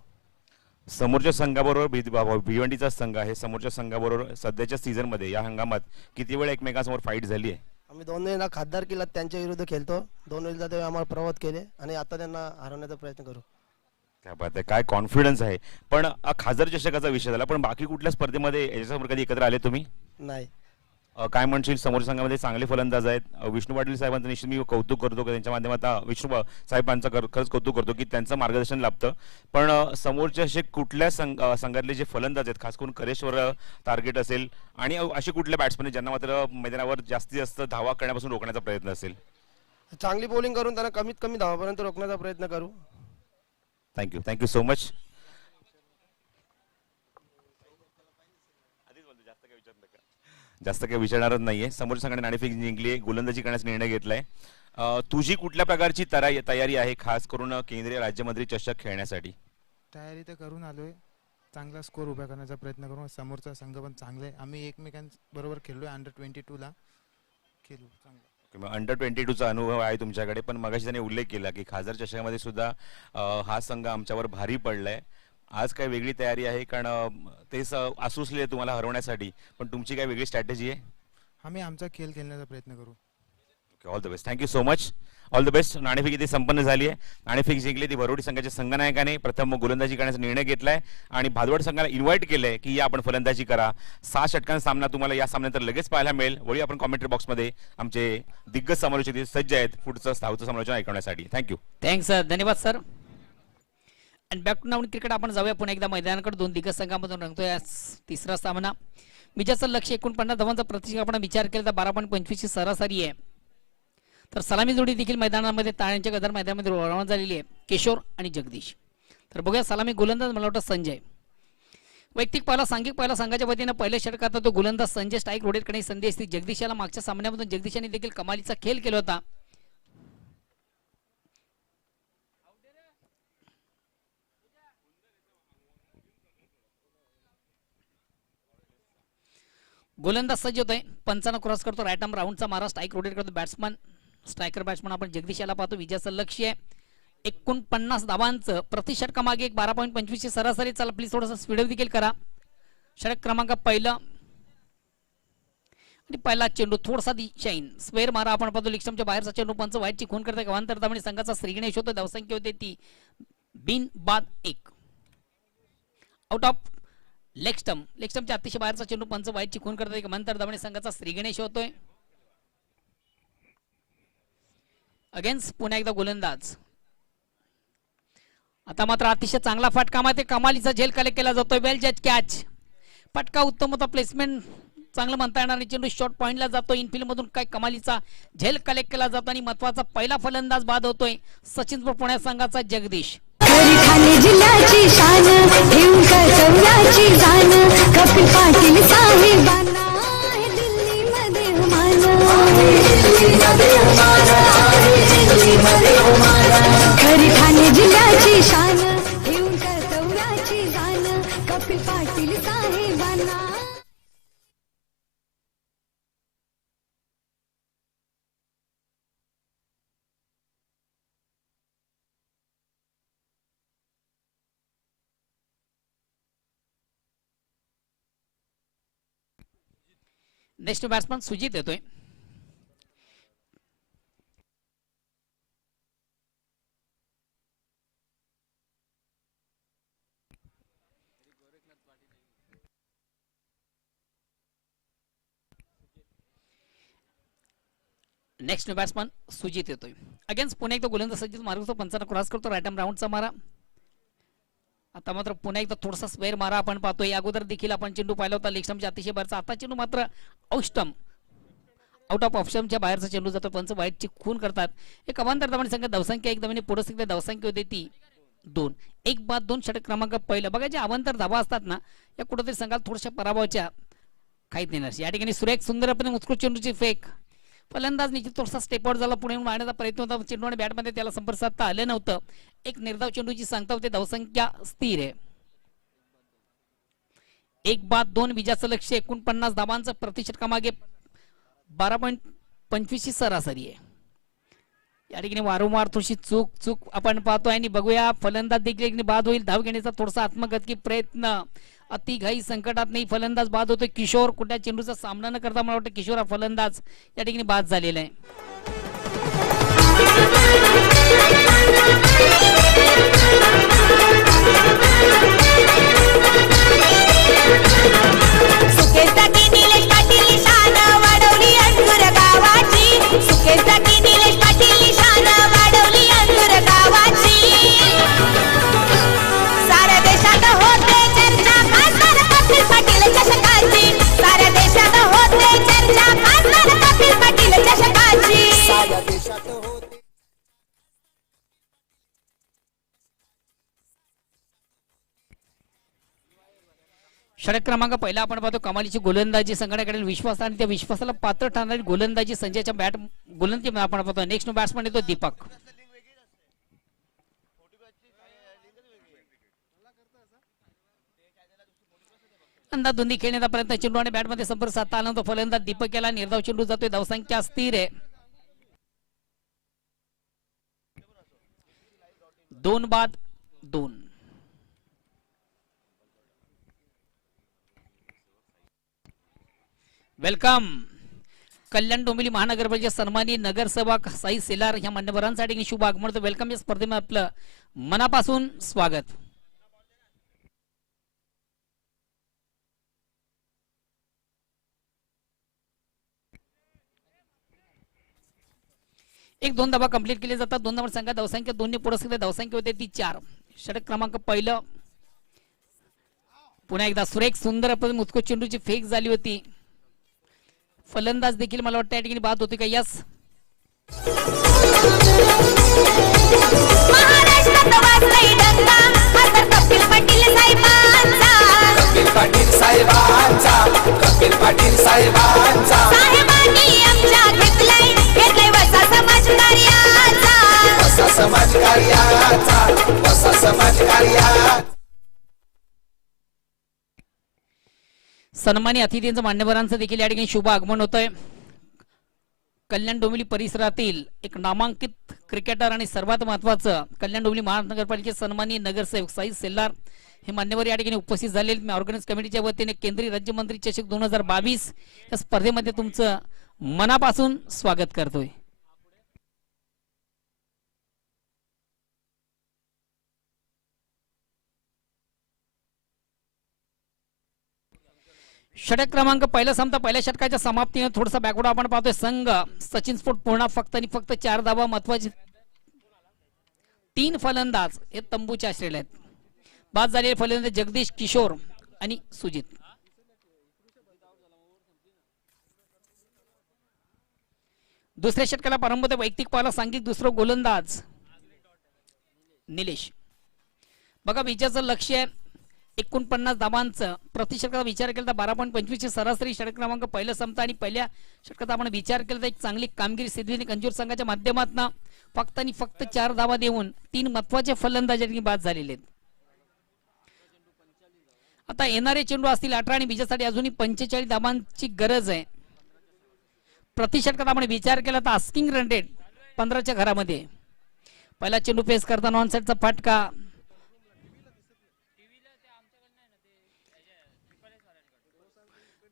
समोरच्या संघाबरोबर भिवंडीचा संघ आहे. समोरच्या संघाबरोबर सध्याच्या सीझन मध्ये या हंगामात किती वेळा एकमेकांसमोर फाईट झाली आहे. आम्ही 2 वेळेला खासदार केला त्यांच्या विरुद्ध खेळतो. 2 वेळेला ते आम्हाला प्रवत केले आणि आता त्यांना हरवण्याचा प्रयत्न करू. क्या बात आहे. काय कॉन्फिडन्स आहे. पण खासदार चषकाचा विषय झाला पण बाकी कुठल्या स्पर्धेमध्ये याच्यासमोर कधी एकत्र आले तुम्ही. नाही. काय म्हणशील. समोर संघामध्ये चांगले फलंदाज आहेत. विष्णू पाटील साहेबांचं निश्चित मी कौतुक करतो की त्यांच्या माध्यमात विष्णू साहेबांचं खरंच कौतुक करतो की त्यांचं मार्गदर्शन लाभतं. पण समोरचे असे कुठल्या संघातले जे फलंदाज आहेत खास करून करेश्वर टार्गेट असेल आणि असे कुठले बॅट्समॅन ज्यांना मात्र मैदानावर जास्तीत जास्त धावा करण्यापासून रोखण्याचा प्रयत्न असेल. चांगली बॉलिंग करून त्यांना कमीत कमी धावापर्यंत रोखण्याचा प्रयत्न करू. Thank you so much. जास्त काही विचारणारच नाहीये. समोर संघाने नाणेफेक जिंकली. गोलंदाजी करण्याचा निर्णय घेतलाय. तुझी कुठल्या प्रकारची तयारी आहे खास करून केंद्रीय राज्यमंत्री चषक खेळण्यासाठी. तयारी तर करून आलोय. चांगला स्कोर उभा करण्याचा प्रयत्न करू. समोरचा संघ पण चांगला आहे. आम्ही एकमेकांबरोबर खेळलोय. अंडर-22 ला खेळू चांगला. अंडर-22चा अनुभव आहे तुमच्याकडे. पण मगाशी त्याने उल्लेख केला की खासदार चषकामध्ये सुद्धा हा संघ आमच्यावर भारी पडलाय. आज काय वेगळी तयारी आहे कारण तेच आसुसले तुम्हाला हरवण्यासाठी पण तुमची काय वेगळी स्ट्रॅटेजी आहे. आम्ही आमचा खेळ खेळण्याचा प्रयत्न करू. All the best. Thank you so much. All the best. नाणेफेक इथे संपन्न झाली आहे. नाणेफेक जिंकली ती भरोडी संघाच्या संघनायकाने. प्रथम गोलंदाजी करण्याचा निर्णय घेतलाय आणि भादवड संघाला इन्व्हाइट केलंय की या आपण फलंदाजी करा. 6 षटकांचा सामना तुम्हाला या सामन्यानंतर लगेच पाहायला मिळेल. वळी आपण कॉमेंट्री बॉक्समध्ये आमचे दिग्गज समालोचक सज्ज आहेत पुढचं धावतं समालोचन ऐकण्यासाठी. थँक्यू. थँक्स सर, धन्यवाद सर. आणि बॅक टू नाऊन क्रिकेट आपण जाऊया पुन्हा एकदा मैदानाकडे. 2 दिग्गज संघामधून रंगतोय आज तिसरा सामना. विजयाचं लक्ष 49 धावांचा प्रतिष्ठा आपण विचार केला तर 12.25 ची सरासरी आहे. तर सलामी जोडी देखील मैदानामध्ये ताण्यांच्या गदर मैदानामध्ये रवाना झालेली आहे, किशोर आणि जगदीश. तर बघूया सलामी गोलंदाज मला वाटतं संजय. वैयक्तिक पहिला सांघिक पहिला संघाच्या वतीनं पहिल्या षटकात तो गोलंदाज संजय स्ट्राईक रोटेट करण्याची संधी असते. जगदीशाला मागच्या सामन्यामधून जगदीशाने देखील कमालीचा खेळ केला होता. गोलंदाज सज्ज होतोय. पंचांना क्रॉस करतो. राईट आर्म राऊंडचा मारा. स्ट्राईक रोटेट करतो बॅट्समन. स्ट्रायकर बॅट्समन आपण जगदीशाला पाहतो. विजयाचं लक्ष्य आहे 49 धावांचं. प्रति षटकामागे 12.25 ची सरासरी. चला प्लीज थोडंसं स्पीड देखील करा. षटक क्रमांक पहिलं आणि पहिला चेंडू थोडासा शाईन स्क्वेअर मारा आपण पाहतो. लिक्समच्या बाहेरचा चेंडू पंच वाईटची खून करते. गव्हांतर दामणी संघाचा श्रीगणेश होतो. धावसंख्या होते ती बिन बाद 1. Out of लेगस्टम. लेगस्टमच्या अतिशय बाहेरचा चेंडू पंच वाईटची खून करते. गव्हांतर दामणी संघाचा श्रीगणेश होतोय. अगेन्स्ट पुन्हा एकदा गोलंदाज. आता मात्र अतिशय चांगला फटका माते कमालीचा झेल कलेक्ट केला जातोय. वेल जज कॅच. फटका उत्तम होता. प्लेसमेंट चांगलं म्हणता येणार नाही. चेंडू शॉर्ट पॉइंटला जातो. इनफिल्ड मधून काय कमालीचा झेल कलेक्ट केला जातो आणि महत्वाचा पहिला फलंदाज बाद होतोय सचिनपूर पुणे संघाचा जगदीश. ठाणे जिल्ह्याची शान घेऊन कर्तव्याची जाण कपिल पाटील साहेबांना आहे दिल्लीमध्ये खरी ठाणे जिल्ह्याची शान घेऊन कर्तव्याची जाण कपिल पाटील साहेबांना. नेक्स्ट बॅट्समन सुजित येतोय. नेक्स्ट बॅट्समन सुजित येतोय. अगेन्स्ट पुणे एकदा गोलंदाज सज्जित मार्गतो. पंचांना क्रॉस करतो. राईट आर्म राऊंडचा मारा. आता मात्र पुन्हा एकदा थोडासा स्क्वेअर मारा आपण पाहतोय. या अगोदर देखील आपण चेंडू पाहिला होता लेगस्टमच्या अतिशय बाहेरचा. आता चेंडू मात्र आउट ऑफ ऑप्शनच्या बाहेरचा चेंडू जातो. पंच वाईटची खून करतात. एक अवांतर दामणी संघ धावसंख्या एकदम पुढे संख्या धावसंख्या होते ती 2. 1 बाद 2 षटक क्रमांक पहिलं. बघा जे अवांतर धावा असतात ना या कुठेतरी संघाला थोड्याशा पराभवाच्या काहीच नाही. या ठिकाणी सुरेख सुंदरपणे उत्कृष्ट चेंडूची फेक. फलंदाज निश्चित थोडासा स्टेप आउट झाला. पुढे मारण्याचा प्रयत्न होता. चेंडू आणि बॅटमध्ये त्याला संपर्क साधता आलं नव्हतं. एक निर्धाव चेंडूची सांगता होते. धावसंख्या स्थिर आहे. 1 बाद 2 विजयाचं लक्ष 49 धावांचं. प्रति षटकामागे 12.25 ची सरासरी आहे. या ठिकाणी वारंवार थोडीशी चूक आपण पाहतोय आणि बघूया फलंदाज देखील बाद होईल. धाव घेण्याचा थोडासा आत्मघातकी प्रयत्न. अति घाई संकटात नाही. फलंदाज बाद होतोय. किशोर कुठल्या चेंडूचा सामना न करता मला वाटतं किशोर हा फलंदाज या ठिकाणी बाद झालेला आहे. सुकेसाठी निलेश पाटील शान वाढवली अंजूर गावाची. सुकेसाठी निलेश पाटील शान वाढवली अंजूर गावाची. साऱ्या देशात होते चर्चा खासदार कपिल पाटील चषकाची. साऱ्या देशात होते चर्चा खासदार कपिल पाटील चषकाची. साऱ्या देशात होते. षटक क्रमांक पहिला आपण पाहतो. कमालीची गोलंदाजी संघाकडील विश्वास आणि त्या विश्वासाला पात्र ठरणारी गोलंदाजी संजयच्या बॅट गोलंदाजी आपण पाहतो. नेक्स्ट बॅट्समन येतो दीपक. अंदाधुंदी खेळण्याचा प्रयत्न. चेंडू आणि बॅटमध्ये संपर्क साधता आला तो फलंदाज दीपक केला. निर्धाव चेंडू जातोय. धावसंख्या स्थिर आहे. 2 बाद 2. वेलकम. कल्याण डोंबिवली महानगरपालिका सन्माननीय नगरसेवक साई सेलार ह्या मान्यवरांसाठी शुभ आगमन वेलकम या स्पर्धेमध्ये आपलं मनापासून स्वागत. एक 2 धावा कंप्लीट केले जातात. 2 धावा संघात धावसंख्या 2 ने पुरस्कृत धावसंख्या होते ती 4. षटक क्रमांक पहिलं पुन्हा एकदा सुरेख सुंदर उत्कृष्ट चेंडूची फेक झाली होती. फलंदाज देखील मला वाटतं या ठिकाणी बाद होते का. यस महाराष्ट्रात वाजलाय डंका हा तर कपिल पाटील साहेबांचा. साहेबांनी आमच्या घेतलाय वसा समाजकार्याचा. सन्मानी अतिथींचं मान्यवरांचं देखील या ठिकाणी शुभ आगमन होत आहे. कल्याण डोंबिवली परिसरातील एक नामांकित क्रिकेटर आणि सर्वात महत्वाचं कल्याण डोंबिवली महानगरपालिकेचे सन्माननीय नगरसेवक साई सेल्लार हे मान्यवर या ठिकाणी उपस्थित झालेले. मी ऑर्गनाइज कमिटीच्या वतीने केंद्रीय राज्यमंत्री चषक 2022 या स्पर्धेमध्ये तुमचं मनापासून स्वागत करतोय. षटक क्रमांक पहिला सामना पहिल्या षटकाच्या समाप्तीने थोडासा बॅकवर्ड आपण पाहतोय. संघ सचिन स्फोट पूर्ण फक्त आणि फक्त 4 धावा महत्वाचे. 3 फलंदाज हे तंबूच्या आश्रयाला आहेत. बाद झालेले फलंदाज जगदीश किशोर आणि सुजित. दुसऱ्या षटकाला प्रारंभ होते. वैयक्तिक पाहायला सांघिक दुसरं गोलंदाज निलेश. बघा विजयाचं लक्ष आहे 49 धावांचं. प्रति षटकाचा विचार केला तर 12.25 ची सरासरी. षटक क्रमांक पहिलं संपता आणि पहिल्या षटकात आपण विचार केला तर एक चांगली कामगिरी सिद्धिविनायक अंजूर संघाच्या माध्यमातून फक्त आणि फक्त 4 धावा देऊन 3 महत्वाचे फलंदाज बाद झालेले आहेत. आता येणारे चेंडू असतील 18 आणि विजयासाठी अजूनही 45 धावांची गरज आहे. प्रति षटकात आपण विचार केला तर आस्किंग रन रेट 15च्या घरामध्ये. पहिला चेंडू फेस करताना ऑन साइडचा फटका.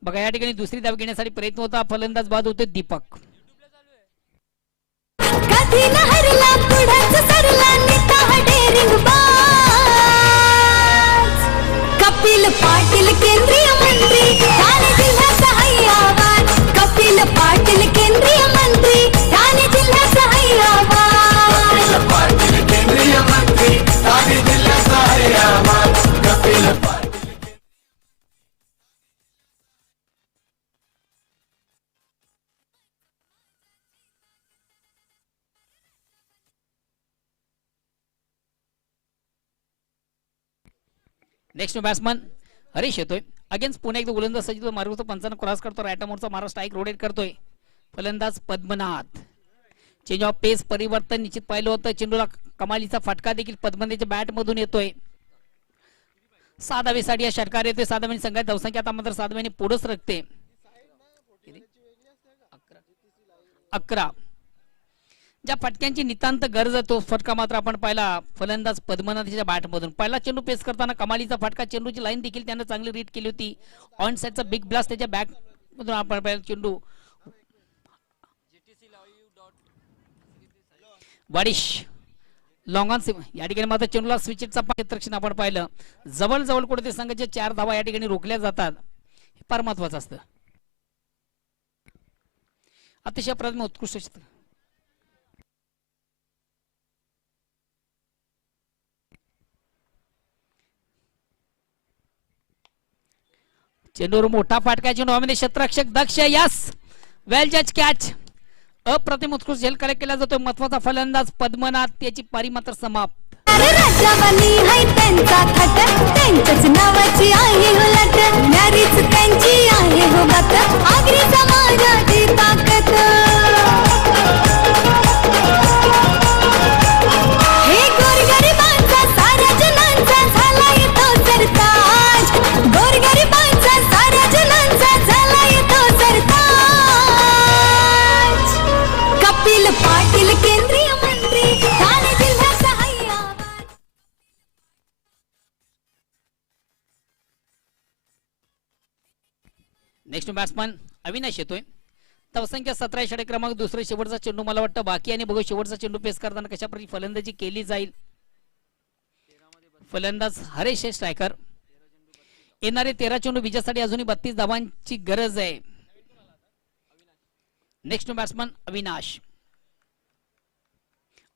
बघा या ठिकाणी दुसरी धाव घेण्यासाठी प्रयत्न होता. फलंदाज बाद होते दीपक. कधी न हरला पुढाच सरला नेता हा डेअरिंग बाज. कपिल पाटील केंद्रीय मंत्री ठाणे जिल्ह्याचा हैयावान. कपिल पाटील केंद्रीय मंत्री ठाणे जिल्ह्याचा हैयावान. नेक्स्ट बॅट्समन हरीश येतोय. अगेन्स्ट पुणे एकदा गोलंदाज सजित मार्गतो 55 क्रॉस करतो. राईट मोरचा मारा स्ट्राईक रोटेट करतोय. फलंदाज पद्मनाथ. चेंज ऑफ पेस परिवर्तन निश्चित पाहिलं होतं. चेंडूला कमालीचा फटका देखील पद्मनाथच्या बॅट मधून येतोय. 6 धावेसाठी या षटकार येतोय. 6 धावांनी संघात धावसंख्या आता मात्र 7 धावांनी पुढेच रखते. 11. ज्या फटक्यांची नितांत गरज आहे तो फटका मात्र आपण पाहिला फलंदाज पद्मनाथच्या बॅट मधून. पहिला चेंडू पेस करताना कमालीचा फटका. चेंडूची लाईन देखील त्यानं चांगली रीड केली होती. ऑन साइडचा बिग ब्लास्ट त्याच्या बॅक मधून आपण पाहिला. चेंडू वाडिश लॉंग ऑन या ठिकाणी मात्र चेंडूला स्विचचा क्षेत्ररक्षण आपण पाहिलं. जवळ जवळ कुठे ते संघाच्या 4 धावा या ठिकाणी रोखल्या जातात. हे फार महत्वाचं असतं. अतिशय प्रथम उत्कृष्ट क्षेत्र. चेंडूवर मोठा फाटका. चेंडू क्षेत्ररक्षक दक्ष. यस वेल जज कॅच. अप्रतिम उत्कृष्ट झेल कलेक्ट केला जातो. महत्वाचा फलंदाज पद्मनाथ. त्याची पारी मात्र समाप्त. राजावानी हाय त्यांचा थाट. त्यांच्याच नावाची आहे हो लाट. न्यारीच त्यांची आहे हो बात. आगरी समाजाची ताकद. हे गोरगरिबांचा साऱ्या जनांचा झालाय तो सरताज. गोरगरिबांचा साऱ्या जनांचा झालाय तो सरताज. कपिल पाटील केंद्रीय मंत्री ठाणे जिल्ह्याचा हैयावान. नेक्स्ट बॅट्समन अविनाश येतोय. धावसंख्या 17 षटक क्रमांक दुसरा शेवटचा चेंडू मला वाटतं बाकी आणि बघू शेवटचा चेंडू पेस करताना कशा प्रकारे फलंदाजी केली जाईल. फलंदाज हरेश हे स्ट्रायकर. येणारे 13 चेंडू विजयासाठी अजूनही 32 धावांची गरज आहे. नेक्स्ट बॅट्समन अविनाश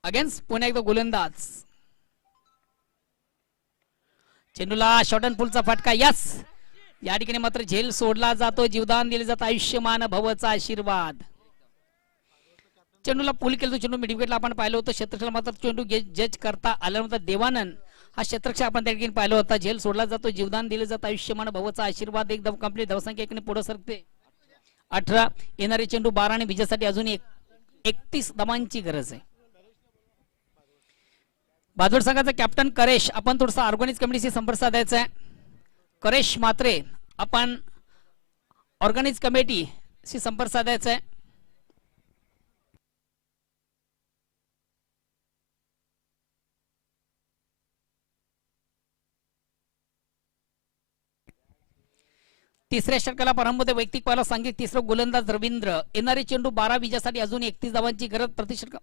अगेन्स्ट पुन्हा एकदा गोलंदाज. चेंडूला शॉर्ट अँड पुलचा फटका. यस, या ठिकाणी मात्र झेल सोडला जातो. जीवदान दिले जातं. आयुष्यमान भवचा आशीर्वाद. चेंडूला पुल केलं तो चेंडू मिड विकेटला आपण पाहिलं होतं. क्षेत्रक्षाला मात्र चेंडू जज करता आला नव्हता. देवानंद हा क्षेत्रक्ष आपण त्या ठिकाणी पाहिलं होता. झेल सोडला जातो. जीवदान दिले जातं. आयुष्यमान भवचा आशीर्वाद. एकदम कंप्लीट. धावसंख्या एकने पुढे सरकते 18. येणारे चेंडू 12 आणि विजयासाठी अजून 31 धावांची गरज आहे. बादवड संघाचा कॅप्टन करेश आपण थोडासा ऑर्गनाइज कमिटीशी संपर्क साधायचा आहे. करेश मात्रे आपण ऑर्गनाइज कमिटीशी संपर्क साधायचा आहे. तिसऱ्या षटकाला प्रारंभ होते. वैयक्तिक पाहायला सांगितले तिसरा गोलंदाज रवींद्र. येणारे चेंडू 12 विजयासाठी अजून 31 धावांची गरज. प्रतिषटक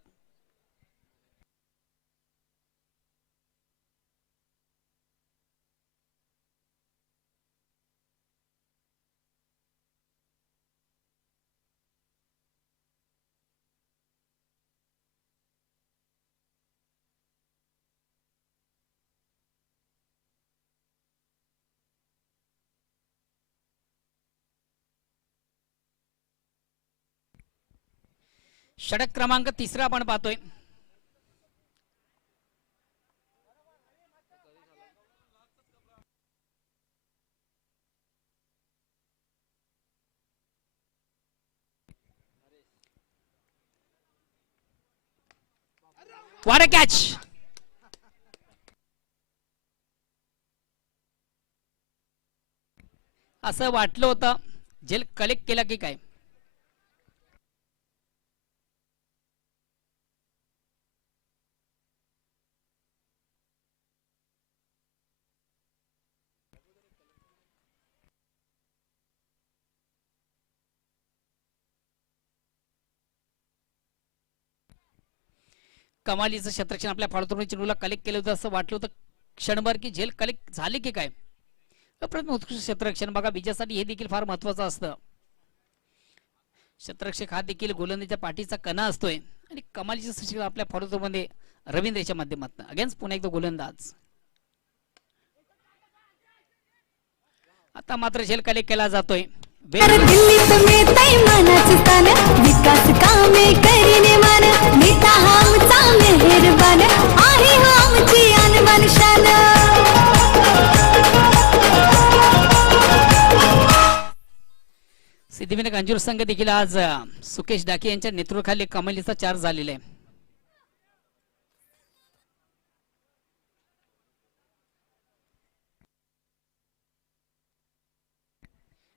षटक क्रमांक तिसरा आपण पाहतोय. What a catch. असं वाटलं होतं झेल कलेक्ट केला की काय. कमालीचं क्षेत्रक्षण आपल्या फाळतोडून चेंडूला कलेक्ट केलं होतं. असं वाटलं होतं क्षणभर की झेल कलेक्ट झाली की काय. अप्रतिम उत्कृष्ट क्षेत्ररक्षण बघा. विजयासाठी हे देखील फार महत्वाचं असतं. क्षेत्ररक्षक हा देखील गोलंदाजीच्या पाठीचा कणा असतोय आणि कमालीचं क्षेत्ररक्षण आपल्या फाळतोडमध्ये रवींद्रच्या माध्यमातून. अगेन्स्ट पुन्हा एकदा गोलंदाज. आता मात्र झेल कलेक्ट केला जातोय. दिल्लीत मिळतंय मनाचं स्थान. विकास कामे करीने मान. नेता हा आमचा मेहरबान. आहे हा आमची अनमान शान. सिद्धिविनायक अंजूर संघ देखील आज सुकेश डाके यांच्या नेतृत्वाखाली कमालीचा चार्ज झालेला आहे.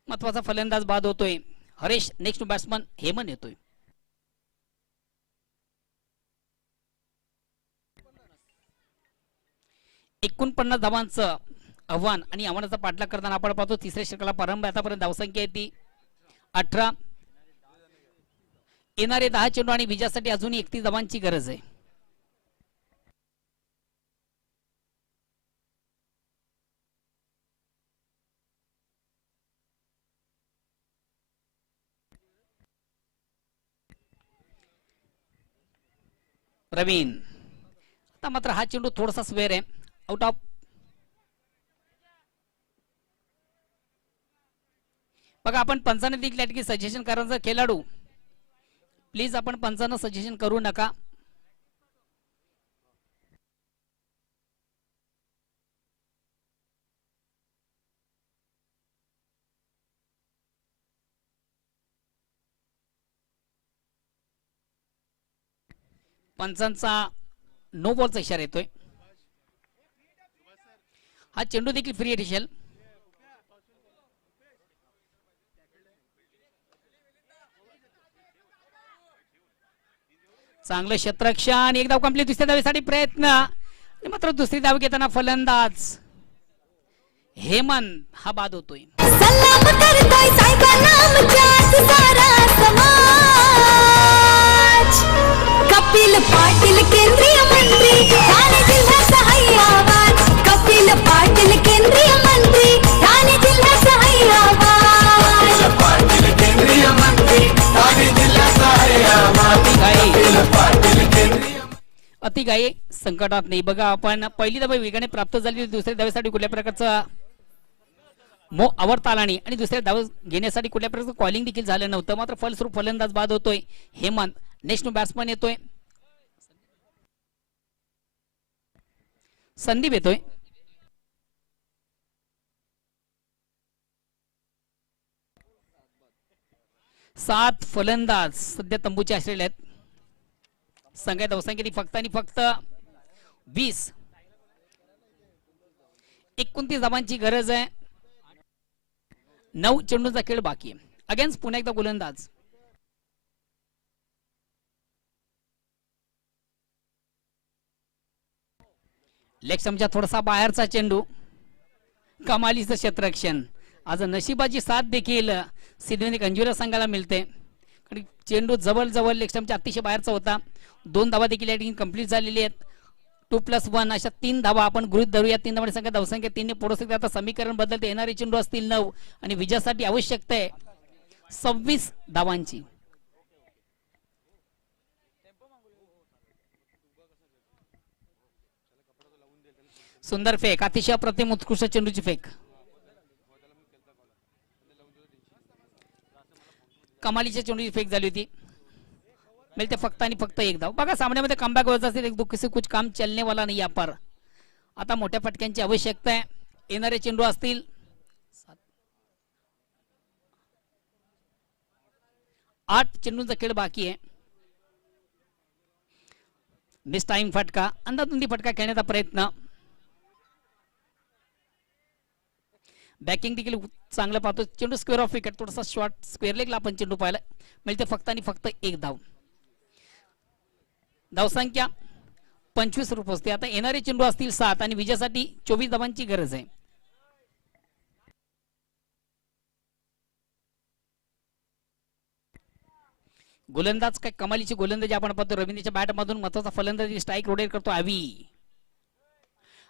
महत्वाचा फलंदाज बाद होतोय. हरेश. नेक्स्ट बॅट्समन हेमन येतोय. एकोणपन्नास धावांचं आव्हान आणि आव्हानाचा पाठलाग करताना आपण पाहतो तिसऱ्या षटकाला प्रारंभ. आतापर्यंत धावसंख्या आहे ती 18. येणारे 10 चेंडू आणि विजयासाठी अजून 31 धावांची गरज आहे. प्रवीण. आता मात्र हा चेंडू थोडासा स्वेअर आहे. Out of. बघा आपण पंचांना देखील की सजेशन करायचं. खेळाडू प्लीज आपण पंचांना सजेशन करू नका. पंचांचा नो बॉलचा इशारा येतोय. हा चेंडू देखील फ्री ठेल. चांगलं क्षेत्ररक्षण. एक धाव कंप्लीट. दुसऱ्या धावेसाठी प्रयत्न मात्र दुसरी धाव घेताना फलंदाज हेमंत हा बाद होतोय. सलाम करतोय साहेबांना आमच्याच सारा समाज. कपिल पाटील केंद्रीय मंत्री ठाणे जिल्ह्याचा हैयावाद. कपिल पाटील केंद्रीय मंत्री ठाणे जिल्ह्याचा हैयावाद. अतिगाई संकटात नाही. बघा आपण पहिली धाव वेगाने प्राप्त झाली, दुसऱ्या धावेसाठी कुठल्या प्रकारचा मो आवडता आला नाही आणि दुसऱ्या धाव घेण्यासाठी कुठल्या प्रकारचं कॉलिंग देखील झालं नव्हतं. मात्र फलस्वरूप फलंदाज बाद होतोय हेमंत. नेक्स्ट बॅट्समन येतोय संदीप येतोय. सात फलंदाज सध्या तंबूचे असलेले आहेत. संघात धावसंख्या फक्त आणि फक्त 20. 29 धावांची गरज आहे. 9 चेंडूंचा खेळ बाकी आहे. अगेन्स्ट पुन्हा एकदा गोलंदाज लेग स्टंपच्या थोडासा बाहेरचा चेंडू. कमालीचं क्षेत्ररक्षण. आज नशिबाची साथ देखील सिद्धविनायक अंजुरा संघाला मिळते. चेंडू जवळ जवळ लेग स्टंपच्या अतिशय बाहेरचा होता. 2 धावा देखील या ठिकाणी कंप्लीट झालेली आहेत. 2+1 अशा 3 धावा आपण गृहीत धरूया. 3 धावांची संख्या धावसंख्या 3 ने पुढे शकते. आता समीकरण बदलते. येणारे चेंडू असतील 9 आणि विजयासाठी आवश्यकता आहे 26 धावांची. सुंदर फेक. अतिशय अप्रतिम उत्कृष्ट चेंडूची फेक. कमालीच्या चेंडूची फेक झाली होती. मिळते फक्त आणि फक्त 1 धाव. बघा सामन्यामध्ये कमबॅक होत असेल. एक दुःख से कुछ काम चलने वाला नाही या पर. आता मोठ्या फटक्यांची आवश्यकता आहे. येणारे चेंडू असतील 8 चेंडूंचा खेळ बाकी आहे. मिस टाइम फटका. अंदाधुंदी फटका खेळण्याचा प्रयत्न. बॅकिंग देखील चांगलं पाहतो. चेंडू स्क्वेअर ऑफ विकेट. थोडासा शॉर्ट स्क्वेअर लेगला आपण चेंडू पाहिला. मिळते फक्त आणि फक्त 1 धाव. धावसंख्या 25 रुपये असते. आता येणारे चेंडू असतील 7 आणि विजयासाठी 24 धावांची गरज आहे. गोलंदाज काय कमालीची गोलंदाजी आपण पाहतो. रवींद्रच्या बॅट मधून महत्वाचा फलंदाजी स्ट्राईक रोटेट करतो आवी.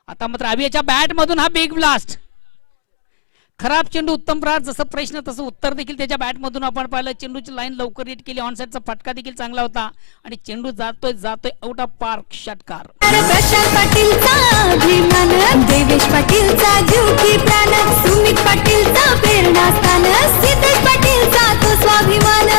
आता मात्र आवीच्या बॅट मधून हा बिग ब्लास्ट. खराब चेंडू उत्तम प्रहार. जसं प्रश्न तसं उत्तर देखील त्याच्या बॅट मधून आपण पाहिलं. चेंडूची लाईन लवकर हिट केली. ऑनसाइडचा फटका देखील चांगला होता आणि चेंडू जातोय आउट ऑफ पार्क. षटकार. प्रशांत पाटीलचा अभिमान. देवेश पाटीलचा जीव की प्राण. सुमित पाटीलचा प्रेरणास्थान. सिद्धेश पाटीलचा तो स्वाभिमान.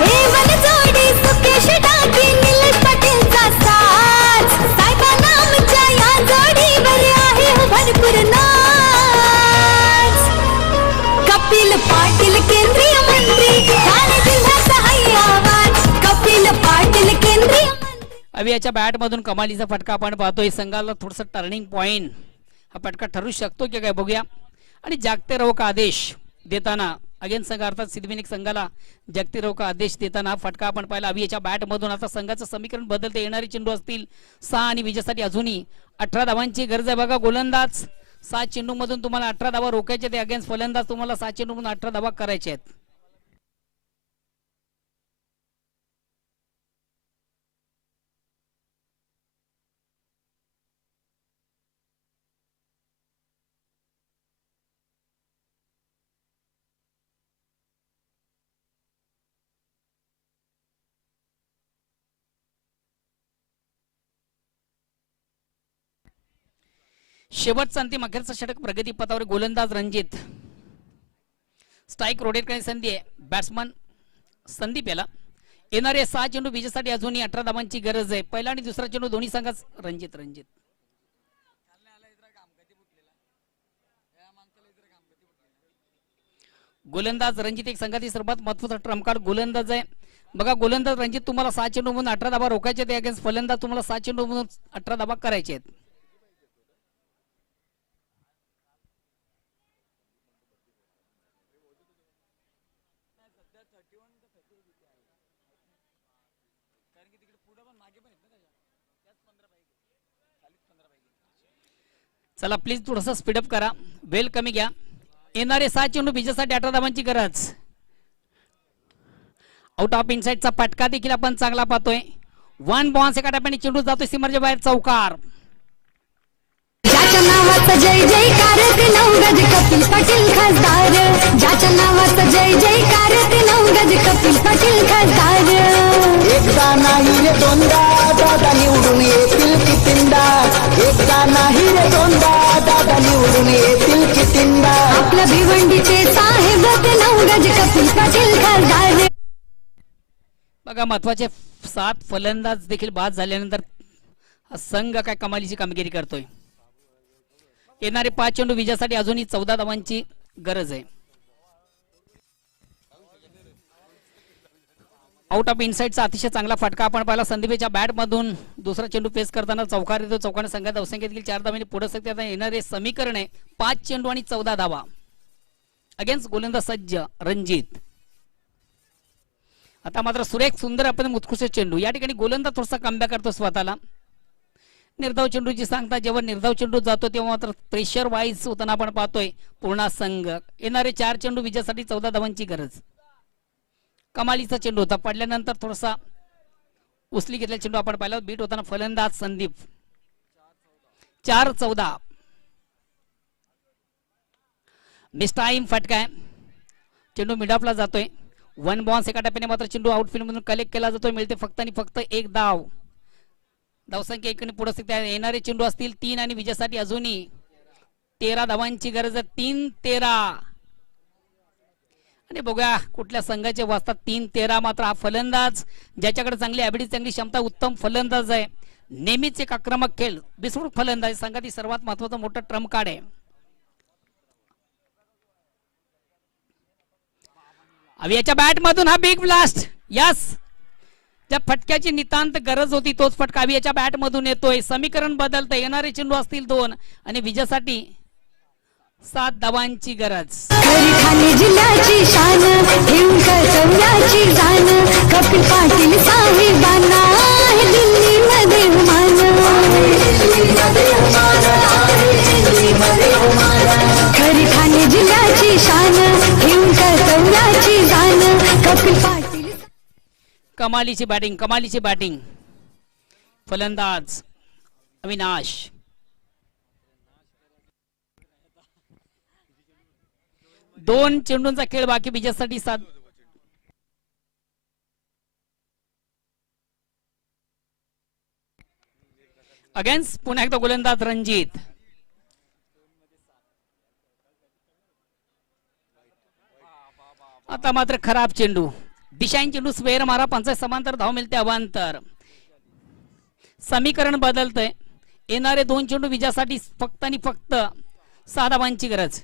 हे वनजोडी सुकेश टाकी. निलेश पाटीलचा साथ. साहेबांना आमच्या या जोडीवर आहे हो भरपूर नाच. कपिल पाटील केंद्रीय मंत्री ठाणे जिल्ह्याचा हैयावाद. कपिल पाटील केंद्रीय मंत्री. अवियाच्या बॅट मधून कमालीचा फटका आपण पाहतोय. संघाला थोडस टर्निंग पॉइंट हा फटका ठरू शकतो की काय बघूया. आणि जागते रहो का आदेश देताना अगेन संघ अर्थात सिद्धविनायक संघाला जागते रहो का आदेश देताना फटका आपण पाहिला अवियाच्या बॅट मधून. आता संघाचं समीकरण बदलते. येणारे चेंडू असतील 6 आणि विजयासाठी अजूनही 18 धावांची गरज आहे. बघा गोलंदाज 7 चेंडू मधून तुम्हाला 18 धावा रोखायचे ते. अगेन्स्ट फलंदाज तुम्हाला 7 चेंडू मधून 18 धावा करायचे आहेत. शेवटचा अंतिम अखेरचा षटक प्रगती पथावर. गोलंदाज रणजित. स्ट्राईक रोटेट करण्याची संधी आहे. बॅट्समन संदीप याला. येणारे 6 चेंडू विजयासाठी अजूनही 18 धावांची गरज आहे. पहिला आणि दुसरा चेंडू दोन्ही संघात रणजित. गोलंदाज रणजित एक संघातील सर्वात महत्वाचा ट्रम्प कार्ड गोलंदाज आहे. बघा गोलंदाज रणजित तुम्हाला 6 चेंडू मधून 18 धावा रोखायचे ते. अगेन्स्ट फलंदाज तुम्हाला 7 चेंडू मधून 18 धावा करायचे आहेत. चला प्लीज थोडस स्पीडअप करा, वेल कमी घ्या. येणारे 6 चेंडू विजेसाठी 18 धावांची गरज. आउट ऑफ इनसाइडचा फटका देखील आपण चांगला पाहतोय. 1 बॉन्स एका टप्प्याने चेंडू जातोय सीमाच्या बाहेर, चौकार. ज्याच्या नावाचा जय जयकार ते 9 गज कपिल पाटील खासदार. ज्याच्या नावाचा जय जयकार ते 9 गज कपिल पाटील खासदार. एकदा नाही रे दोनदा दादा निवडून येतील कितींदा. एकदा नाही रे दोनदा दादा निवडून येतील कितींदा. आपल्या भिवंडीचे साहेब ते 9 गज कपिल पाटील खासदार. बघा महत्वाचे 7 फलंदाज देखील बाद झाल्यानंतर हा संघ काय कमालीची कामगिरी करतोय. येणारे 5 चेंडू विजयासाठी अजूनही 14 धावांची गरज आहे. आउट ऑफ इनसाइडचा अतिशय चांगला फटका आपण पाहिला. संदीपच्या बॅट मधून दुसरा चेंडू पेस करताना चौकार येतो. चौकाने संघात धावसंख्या देखील 4 धावांनी पुढे सकते. आता येणारे समीकरण आहे 5 चेंडू आणि 14 धावा. अगेन्स्ट गोलंदाज सज्ज रणजित. आता मात्र सुरेख सुंदर आपण उत्कृष्ट चेंडू. या ठिकाणी गोलंदाज थोडासा कमबॅक करतो स्वतःला. निर्धाव चेंडूची सांगता जेव्हा निर्धाव चेंडू जातो तेव्हा मात्र प्रेशर वाईज होताना आपण पाहतोय पूर्ण संघ. येणारे 4 चेंडू विजयासाठी 14 धावांची गरज. कमालीचा चेंडू होता, पडल्यानंतर थोडासा उचली घेतलेला चेंडू आपण पाहिला. बीट होताना फलंदाज संदीप. 4-14 मिस टाइम फटका आहे. चेंडू मिडऑफला जातोय. 1 बॉन्स एका टप्प्याने मात्र चेंडू आउटफील्ड मधून कलेक्ट केला जातोय. मिळते फक्त आणि फक्त 1 धाव. धावसंख्या 1 पुढे सकते. येणारे चेंडू असतील 3 आणि विजयासाठी अजूनही 13 धावांची गरज आहे. 3-13 आणि बघूया कुठल्या संघाचे वाजतात 3-13. मात्र हा फलंदाज ज्याच्याकडे चांगली ॲबिलिटी, चांगली क्षमता, उत्तम फलंदाज आहे. नेहमीच एक आक्रमक खेळ, बिसरूट फलंदाज संघातील सर्वात महत्वाचा मोठा ट्रम्प कार्ड आहे. अवियाच्या बॅट मधून हा बिग ब्लास्ट. यस, ज्या फटक्याची नितांत गरज होती तोच फटका अवियाच्या बॅट मधून येतोय. समीकरण बदलतं. येणारे चेंडू असतील 2 आणि विजयासाठी 7 धावांची गरज. खरी ठाणे जिल्ह्याची शान घेऊन कर्तव्याची जाण. कपिल पाटील साहेबांना आहे दिल्लीमध्ये मान. खरी ठाणे जिल्ह्याची शान घेऊन कर्तव्याची जाण. कपिल पाटील. कमालीची बॅटिंग, कमालीची बॅटिंग. फलंदाज अविनाश. दोन चेंडूंचा खेळ बाकी विजयासाठी 7. अगेन्स्ट पुन्हा एकदा गोलंदाज रणजित. आता मात्र खराब चेंडू. दिशाईन चेंडू स्वेर मारा, पंचायत समांतर धाव मिळते अवांतर. समीकरण बदलतंय. येणारे 2 चेंडू विजयासाठी फक्त आणि फक्त 6 धावांची गरज.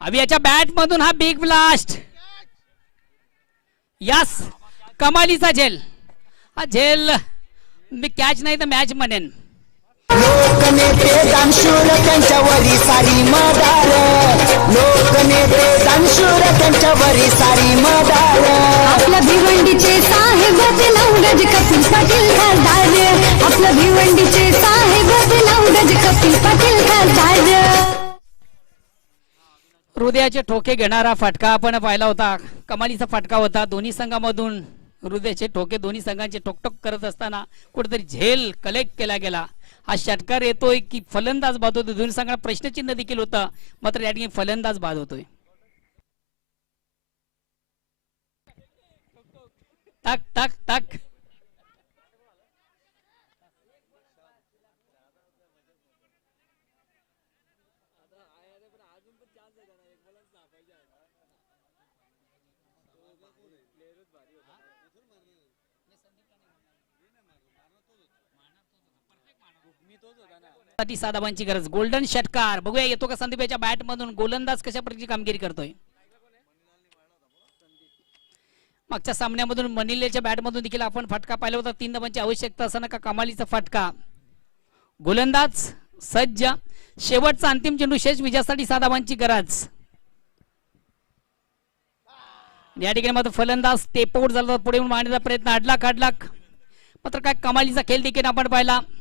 अवियाच्या बॅट मधून हा बिग ब्लास्ट. यस, कमालीचा झेल. हा झेल मी कॅच नाही तर मॅच म्हणेन. लोकनेते दानशूर त्यांच्यावरी सारी मदार. लोकनेते दानशूर त्यांच्यावरी सारी मदार. आपल्या भिवंडीचे साहेब ते 9 गज कपिल पाटील खासदार. आपल्या भिवंडीचे साहेब ते 9 गज कपिल पाटील खासदार. हृदयाचे ठोके घेणारा फटका आपण पाहिला होता. कमालीचा फटका होता. दोन्ही संघामधून हृदयाचे ठोके दोन्ही संघांचे टोकटोक करत असताना कुठेतरी झेल कलेक्ट केला गेला. हा षटकार येतोय की फलंदाज बाद होतोय. दोन्ही संघांना प्रश्नचिन्ह देखील होतं, मात्र या ठिकाणी फलंदाज बाद होतोय. टाक टाक टाक. साठी 7 धावांची गरज. गोल्डन षटकार बघूया येतो का संदीपच्या बॅट मधून. गोलंदाज कशा प्रकारची कामगिरी करतोय. मागच्या सामन्यामधून मनिलेच्या बॅटमधून देखील आपण फटका पाहिला होता. 3 धावांची आवश्यकता असताना का कमालीचा फटका. गोलंदाज सज्ज. शेवटचा अंतिम चेंडू शेष विजयासाठी 6 धावांची गरज. या ठिकाणी मात्र फलंदाज स्टेप आउट झाला. पुढे मारण्याचा प्रयत्न अडला काढला. मात्र काय कमालीचा खेळ देखील आपण पाहिला.